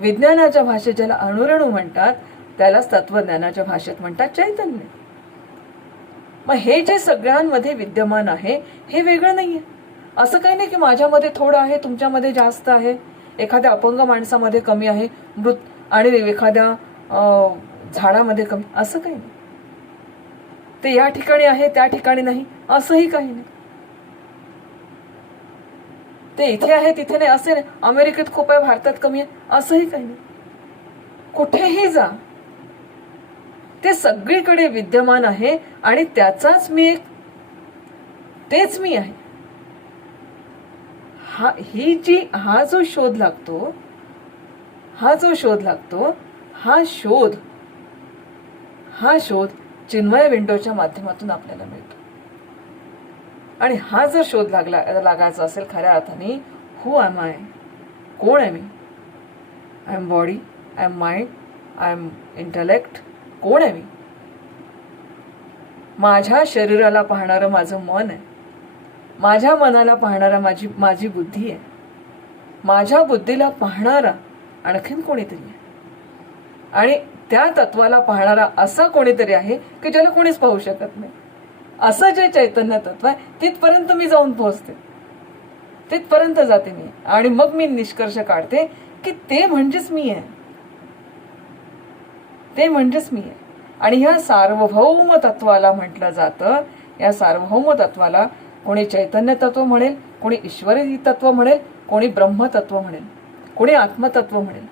विज्ञानाच्या भाषेत ज्याला अणुरेणू म्हणतात त्यालाच तत्वज्ञानाच्या भाषेत म्हणतात चैतन्य. मग हे जे सगळ्यांमध्ये विद्यमान आहे हे वेगळं नाहीये. असं काही नाही की माझ्यामध्ये थोडं आहे, तुमच्यामध्ये जास्त आहे, एखाद्या अपंग माणसामध्ये कमी आहे, मृत आणि एखाद्या झाडामध्ये कमी, असं काही नाही. ते या ठिकाणी आहे त्या ठिकाणी नाही असंही काही नाही. ते इथे आहे तिथे नाही असे नाही, अमेरिकेत खूप आहे भारतात कमी आहे असंही काही नाही. कुठेही जा ते सगळीकडे विद्यमान आहे आणि त्याचाच मी एक, तेच मी आहे. हा जो शोध लागतो हा शोध चिन्मय विंडोच्या माध्यमातून आपल्याला मिळतो. आणि हा जर शोध लागायचा असेल खऱ्या अर्थाने, हू एम आय, कोण आहे मी? I am body, I am mind, I am intellect. कोण आहे मी? माझ्या शरीराला पाहणारं माझं मन आहे, माझ्या मनाला पाहणारा माझी बुद्धी आहे, माझ्या बुद्धीला पाहणारा आणखीन कोणीतरी आहे, आणि त्या तत्वाला पाहणारा असा कोणीतरी आहे की ज्याला कोणीच पाहू शकत नाही. असं जे चैतन्य तत्व आहे तिथपर्यंत मी जाऊन पोहोचते, तिथपर्यंत जाते मी, आणि मग मी निष्कर्ष काढते की ते म्हणजेच मी आहे, ते म्हणजेच मी आहे. आणि ह्या सार्वभौम तत्वाला म्हटलं जातं, या सार्वभौम तत्वाला कोणी चैतन्य तत्व म्हणेल, कोणी ईश्वरी तत्व म्हणेल, कोणी ब्रह्मतत्व म्हणेल, कोणी आत्मतत्व म्हणेल.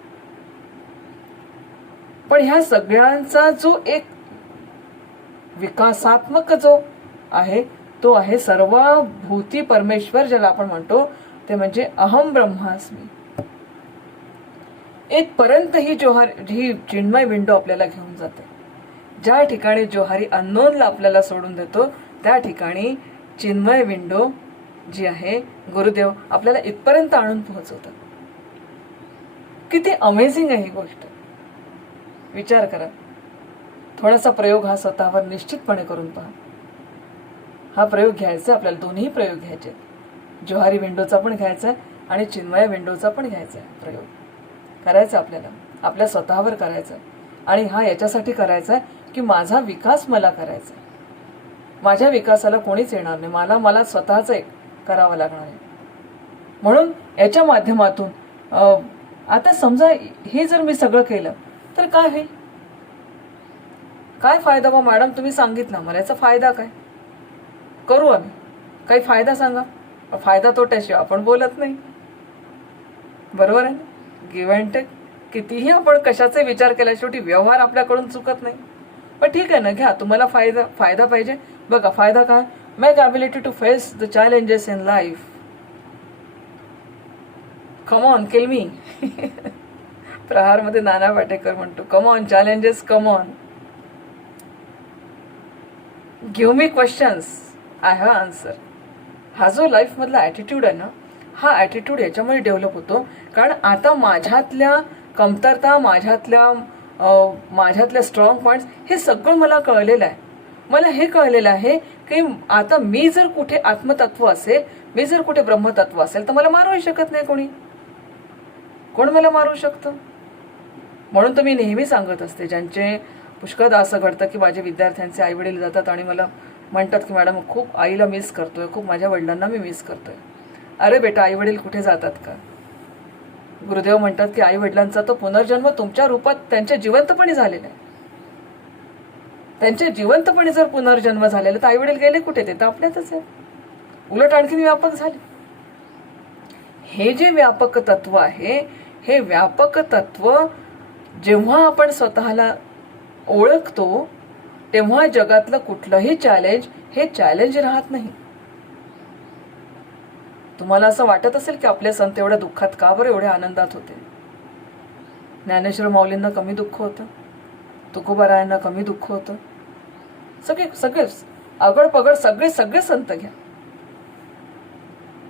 पण ह्या सगळ्यांचा जो एक विकासात्मक जो आहे तो आहे सर्वभूती परमेश्वर, ज्याला आपण म्हणतो ते म्हणजे अहम ब्रह्मास्मी. इथपर्यंत ही चिन्मय विंडो आपल्याला घेऊन जाते. ज्या ठिकाणी जोहारी अननोनला आपल्याला सोडून देतो त्या ठिकाणी चिन्मय विंडो जी आहे गुरुदेव आपल्याला इथपर्यंत आणून पोहोचवतात. किती अमेझिंग आहे ही गोष्ट. विचार करा, थोडासा प्रयोग हा स्वतःवर निश्चितपणे करून पहा. हा प्रयोग घ्यायचा आपल्याला, दोन्ही प्रयोग घ्यायचे, जोहारी विंडोचा पण घ्यायचा आहे आणि चिन्मय विंडोचा पण घ्यायचा आहे. प्रयोग करायचा आपल्याला, आपल्या स्वतःवर करायचा. आणि हा याच्यासाठी करायचा आहे की माझा विकास मला करायचा आहे. माझ्या विकासाला कोणीच येणार नाही, मला स्वतःच एक करावं लागणार आहे. म्हणून याच्या माध्यमातून आता समजा हे जर मी सगळं केलं तर काय होईल? काय फायदा? मग मॅडम तुम्ही सांगितलं मला, याचा फायदा काय? करू आम्ही, काही फायदा सांगा. फायदा तोट्याशिवाय आपण बोलत नाही, बरोबर आहे ना? Give and take. कितीही आपण कशाचा विचार केला, शेवटी व्यवहार आपल्याकडून चुकत नाही. पण ठीक आहे ना, घ्या, तुम्हाला फायदा पाहिजे. बघा फायदा काय? Make ability to face the challenges in life. Come on, kill me. प्रहारमध्ये नाना पाटेकर म्हणतो, come on challenges, come on, give me questions, I have answer. हा जो लाईफमधला ॲटिट्यूड आहे ना, हा ॲटिट्यूड याच्यामुळे डेव्हलप होतो कारण आता माझ्यातल्या कमतरता, माझ्यातल्या स्ट्रॉंग पॉईंट्स हे सगळं मला कळलेलं आहे. मला हे कळलेलं आहे की आता मी जर कुठे आत्मतत्व असेल, मी जर कुठे ब्रह्मतत्व असेल तर मला मारूही शकत नाही कोणी. कोण मला मारू शकतं? म्हणून तर मी नेहमी सांगत असते, ज्यांचे पुष्कळदा असं घडतं की माझे विद्यार्थ्यांचे आई वडील जातात आणि मला म्हणतात की मॅडम खूप आईला मिस करतोय, खूप माझ्या वडिलांना मी मिस करतोय. अरे बेटा, आई वडील कुठे जातात का? गुरुदेव म्हणतात की आई वडिलांचा तो पुनर्जन्म तुमच्या रूपात त्यांच्या जिवंतपणी झालेला आहे. त्यांच्या जिवंतपणी जर पुनर्जन्म झालेला तर आई वडील गेले कुठे? ते तर आपल्यातच आहे. उलट आणखीन व्यापक झाले. हे जे व्यापक तत्व आहे, हे व्यापक तत्व जेव्हा आपण स्वतःला ओळखतो तेव्हा जगातलं कुठलंही चॅलेंज हे चॅलेंज राहत नाही. तुम्हाला असं वाटत असेल की आपले संत एवढ्या दुःखात का बरं एवढ्या आनंदात होते? ज्ञानेश्वर माऊलींना कमी दुःख होतं, तुकोबारायांना कमी दुःख होतं. सगळे अगड पगड सगळे संत घ्या.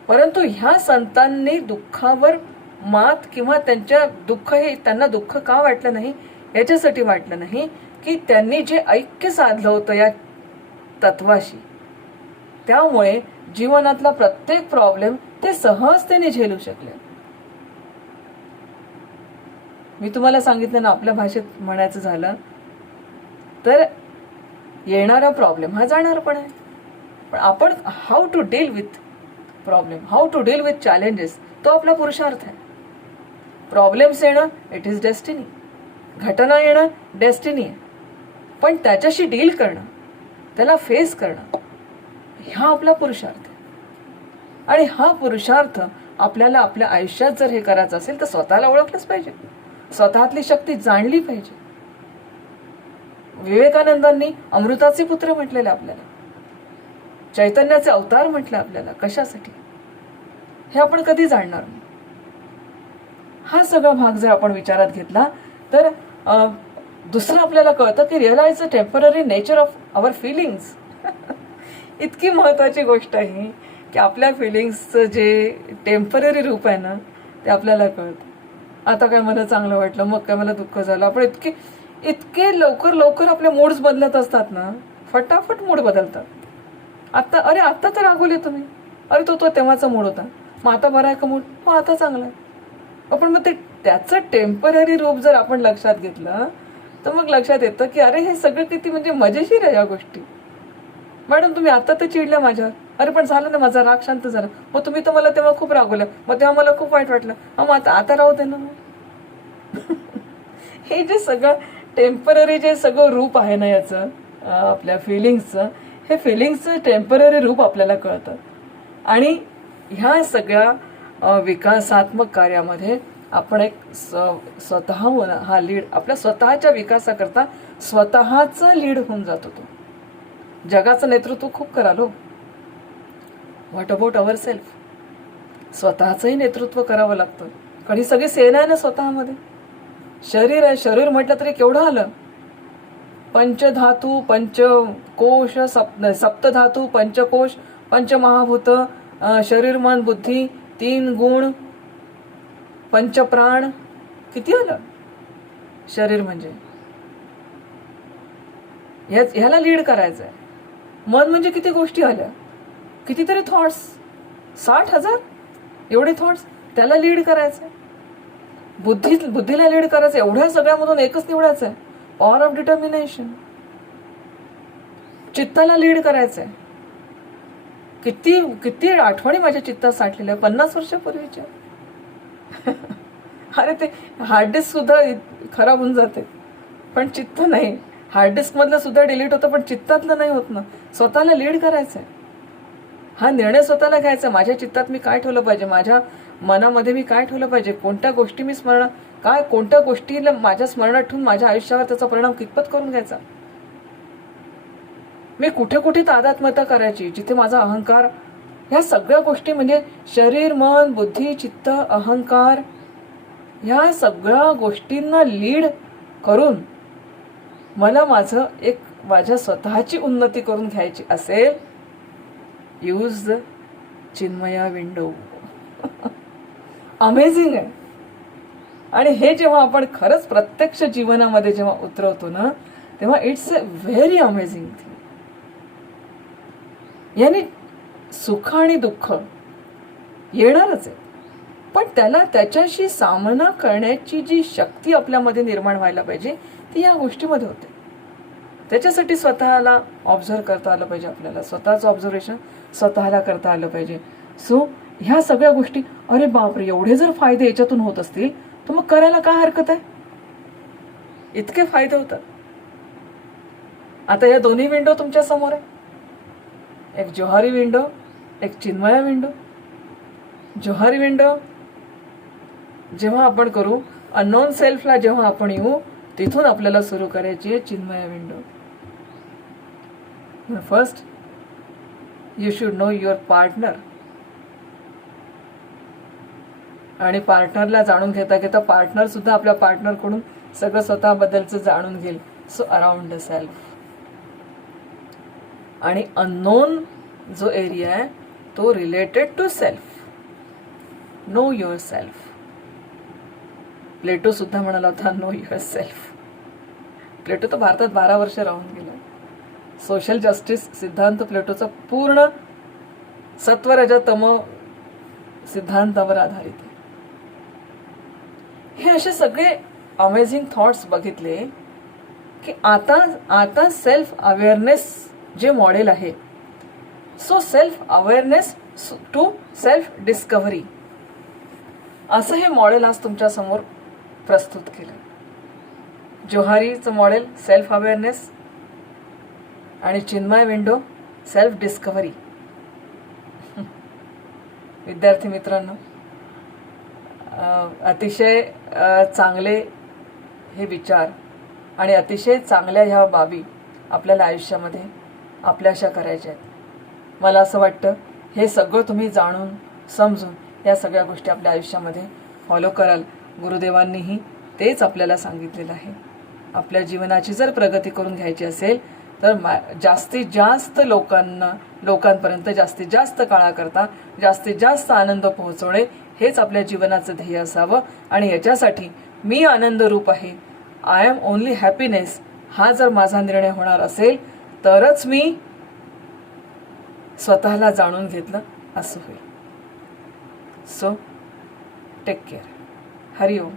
परंतु ह्या संतांनी दुःखावर मात किंवा त्यांच्या दुःख हे त्यांना दुःख का वाटलं नाही याच्यासाठी वाटलं नाही की त्यांनी जे ऐक्य साधलं होतं या तत्वाशी, त्यामुळे जीवनातला प्रत्येक प्रॉब्लेम ते सहजतेने झेलू शकले. मी तुम्हाला सांगितलं ना, आपल्या भाषेत म्हणायचं झालं तर येणारा प्रॉब्लेम हा जाणार पण आहे, पण आपण how to deal with problem, how to deal with challenges, तो आपला पुरुषार्थ आहे. प्रॉब्लेम्स येणं इट इज डेस्टिनी, घटना येणं डेस्टिनी आहे, पण त्याच्याशी डील करणं, त्याला फेस करणं हा आपला पुरुषार्थ आहे. आणि हा पुरुषार्थ आपल्याला आपल्या आयुष्यात जर हे करायचं असेल तर स्वतःला ओळखलंच पाहिजे, स्वतःतली शक्ती जाणली पाहिजे. विवेकानंदांनी अमृताचे पुत्र म्हटलेले आपल्याला, चैतन्याचे अवतार म्हटले आपल्याला. कशासाठी हे आपण कधी जाणणार नाही. हा सगळा भाग जर आपण विचारात घेतला तर दुसरं आपल्याला कळतं की realise the temporary nature of our feelings. इतकी महत्वाची गोष्ट आहे की आपल्या फिलिंग्सचं जे टेम्पररी रूप आहे ना ते आपल्याला कळतं. आता काय मला चांगलं वाटलं, मग काय मला दुःख झालं. आपण इतके लवकर आपले मूड्स बदलत असतात ना, फटाफट मूड बदलतात. आता तर रागवले तुम्ही, अरे तो तेव्हाचा मूड होता, मग आता बरा आहे का मूड? मग आता चांगला आहे. आपण मग ते त्याचं टेम्पररी रूप जर आपण लक्षात घेतलं तर मग लक्षात येतं की अरे हे सगळं किती म्हणजे मजेशीर आहे या गोष्टी. मॅडम तुम्ही आता तर चिडल्या माझ्यावर, अरे पण झालं ना, माझा राग शांत झाला. मग तुम्ही तर मला तेव्हा खूप रागवलं, मग तेव्हा मला खूप वाईट वाटलं, मग आता राहू दे ना. हे जे सगळं टेम्पररी जे सगळं रूप आहे ना याचं, आपल्या फिलिंग्सचं, हे फिलिंग्सचं टेम्पररी रूप आपल्याला कळतं. आणि ह्या सगळ्या विकासात्मक कार्यामध्ये आपण एक स्वतः हा लीड, आपल्या स्वतःच्या विकासाकरता स्वतःचा लीड होऊन जातो. तो जगाचं नेतृत्व खूप कराल हो. What about our self? स्वतःचंही नेतृत्व करावं लागतं. कारण ही सगळी सेना आहे ना स्वतःमध्ये. शरीर आहे, शरीर म्हटलं तरी केवढं आलं. पंचधातू, पंचकोश, सप्तधातू, पंचकोश, पंचमहाभूत, शरीर मन बुद्धी, 3 गुण, पंचप्राण, किती आलं शरीर म्हणजे. ह्याला लीड करायचंय. मन म्हणजे किती गोष्टी आल्या, कितीतरी थॉट्स, 60,000 एवढे थॉट्स, त्याला लीड करायचंय. बुद्धीला लीड करायचं. एवढ्या सगळ्यामधून एकच निवडायचं आहे, पॉवर ऑफ डिटर्मिनेशन. चित्ताला लीड करायचंय. किती आठवणी माझ्या चित्तात साठलेल्या 50 वर्षापूर्वीच्या. अरे ते हार्डडिस्क सुद्धा खराब होऊन जाते पण चित्त नाही. हार्डडिस्क मधलं सुद्धा डिलीट होतं पण चित्तातलं नाही होत ना. स्वतःला लीड करायचंय. हा निर्णय स्वतःला घ्यायचा. माझ्या चित्तात मी काय ठेवलं पाहिजे, माझ्या मनामध्ये मी काय ठेवलं पाहिजे, कोणत्या गोष्टी मी कोणत्या गोष्टीला माझ्या स्मरणात ठेवून माझ्या आयुष्यावर त्याचा परिणाम कितपत करून घ्यायचा. मी कुठे तादात्म्यता करायची जिथे माझा अहंकार, ह्या सगळ्या गोष्टी म्हणजे शरीर मन बुद्धी चित्त अहंकार, ह्या सगळ्या गोष्टींना लीड करून मला माझ्या स्वतःची उन्नती करून घ्यायची असेल, use the Chinmaya window. Amazing आहे. आणि हे जेव्हा आपण खरंच प्रत्यक्ष जीवनामध्ये जेव्हा उतरवतो ना तेव्हा it's a very amazing thing. याने सुख आणि दुःख येणारच आहे पण त्याच्याशी सामना करण्याची जी शक्ती आपल्यामध्ये निर्माण व्हायला पाहिजे ती या गोष्टीमध्ये होते. त्याच्यासाठी स्वतःला ऑब्झर्व करता आलं पाहिजे. आपल्याला स्वतःचं ऑब्झर्वेशन स्वतःला करता आलं पाहिजे. सो ह्या सगळ्या गोष्टी, अरे बापरे, एवढे जर फायदे याच्यातून होत असतील तर मग करायला काय हरकत आहे. इतके फायदे होतात. आता या दोन्ही विंडो तुमच्या समोर आहे. एक जोहारी विंडो, एक चिन्मया विंडो. जोहारी विंडो जेव्हा आपण करू, अननोन सेल्फला जेव्हा आपण येऊ, तिथून आपल्याला सुरू करायची आहे Chinmaya window. First you should know your partner. आणि पार्टनरला जाणून घेता घेता पार्टनर सुद्धा आपल्या पार्टनरकडून सगळं स्वतःबद्दलचं जाणून घेईल. So around the self. आणि अननोन जो एरिया आहे तो related to self. Know your self. Plato सुद्धा म्हणाला होता नो युअर सेल्फ. प्लेटो तर भारतात 12 वर्ष राहून गेला. सोशल जस्टिस सिद्धांत प्लेटोचा पूर्ण सत्वरजतम सिद्धांतावर आधारित आहे. हे असे सगळे अमेझिंग थॉट्स बघितले की आता सेल्फ अवेअरनेस जे मॉडेल आहे, so self awareness to self discovery, असं हे मॉडेल आज तुमच्या समोर प्रस्तुत केलं. जोहारीचं मॉडेल सेल्फ अवेअरनेस आणि चिन्मय विंडो सेल्फ डिस्कव्हरी. विद्यार्थी मित्रांनो, अतिशय चांगले हे विचार आणि अतिशय चांगल्या ह्या बाबी आपल्याला आयुष्यामध्ये आपल्याशा करायच्या आहेत. मला असं वाटतं हे सगळं तुम्ही जाणून समजून या सगळ्या गोष्टी आपल्या आयुष्यामध्ये फॉलो कराल. गुरुदेवांनीही तेच आपल्याला सांगितलेलं आहे. आपल्या जीवनाची जर प्रगती करून घ्यायची असेल तर जास्तीत जास्त लोकांपर्यंत जास्तीत जास्त काळाकरता जास्तीत जास्त आनंद पोहोचवणे हेच आपल्या जीवनाचं ध्येय असावं. आणि याच्यासाठी मी आनंद रूप आहे, आय एम ओनली हॅपीनेस, हा जर माझा निर्णय होणार असेल तरच मी स्वतःला जाणून घेतलं असं होईल. So take care. हरिओम.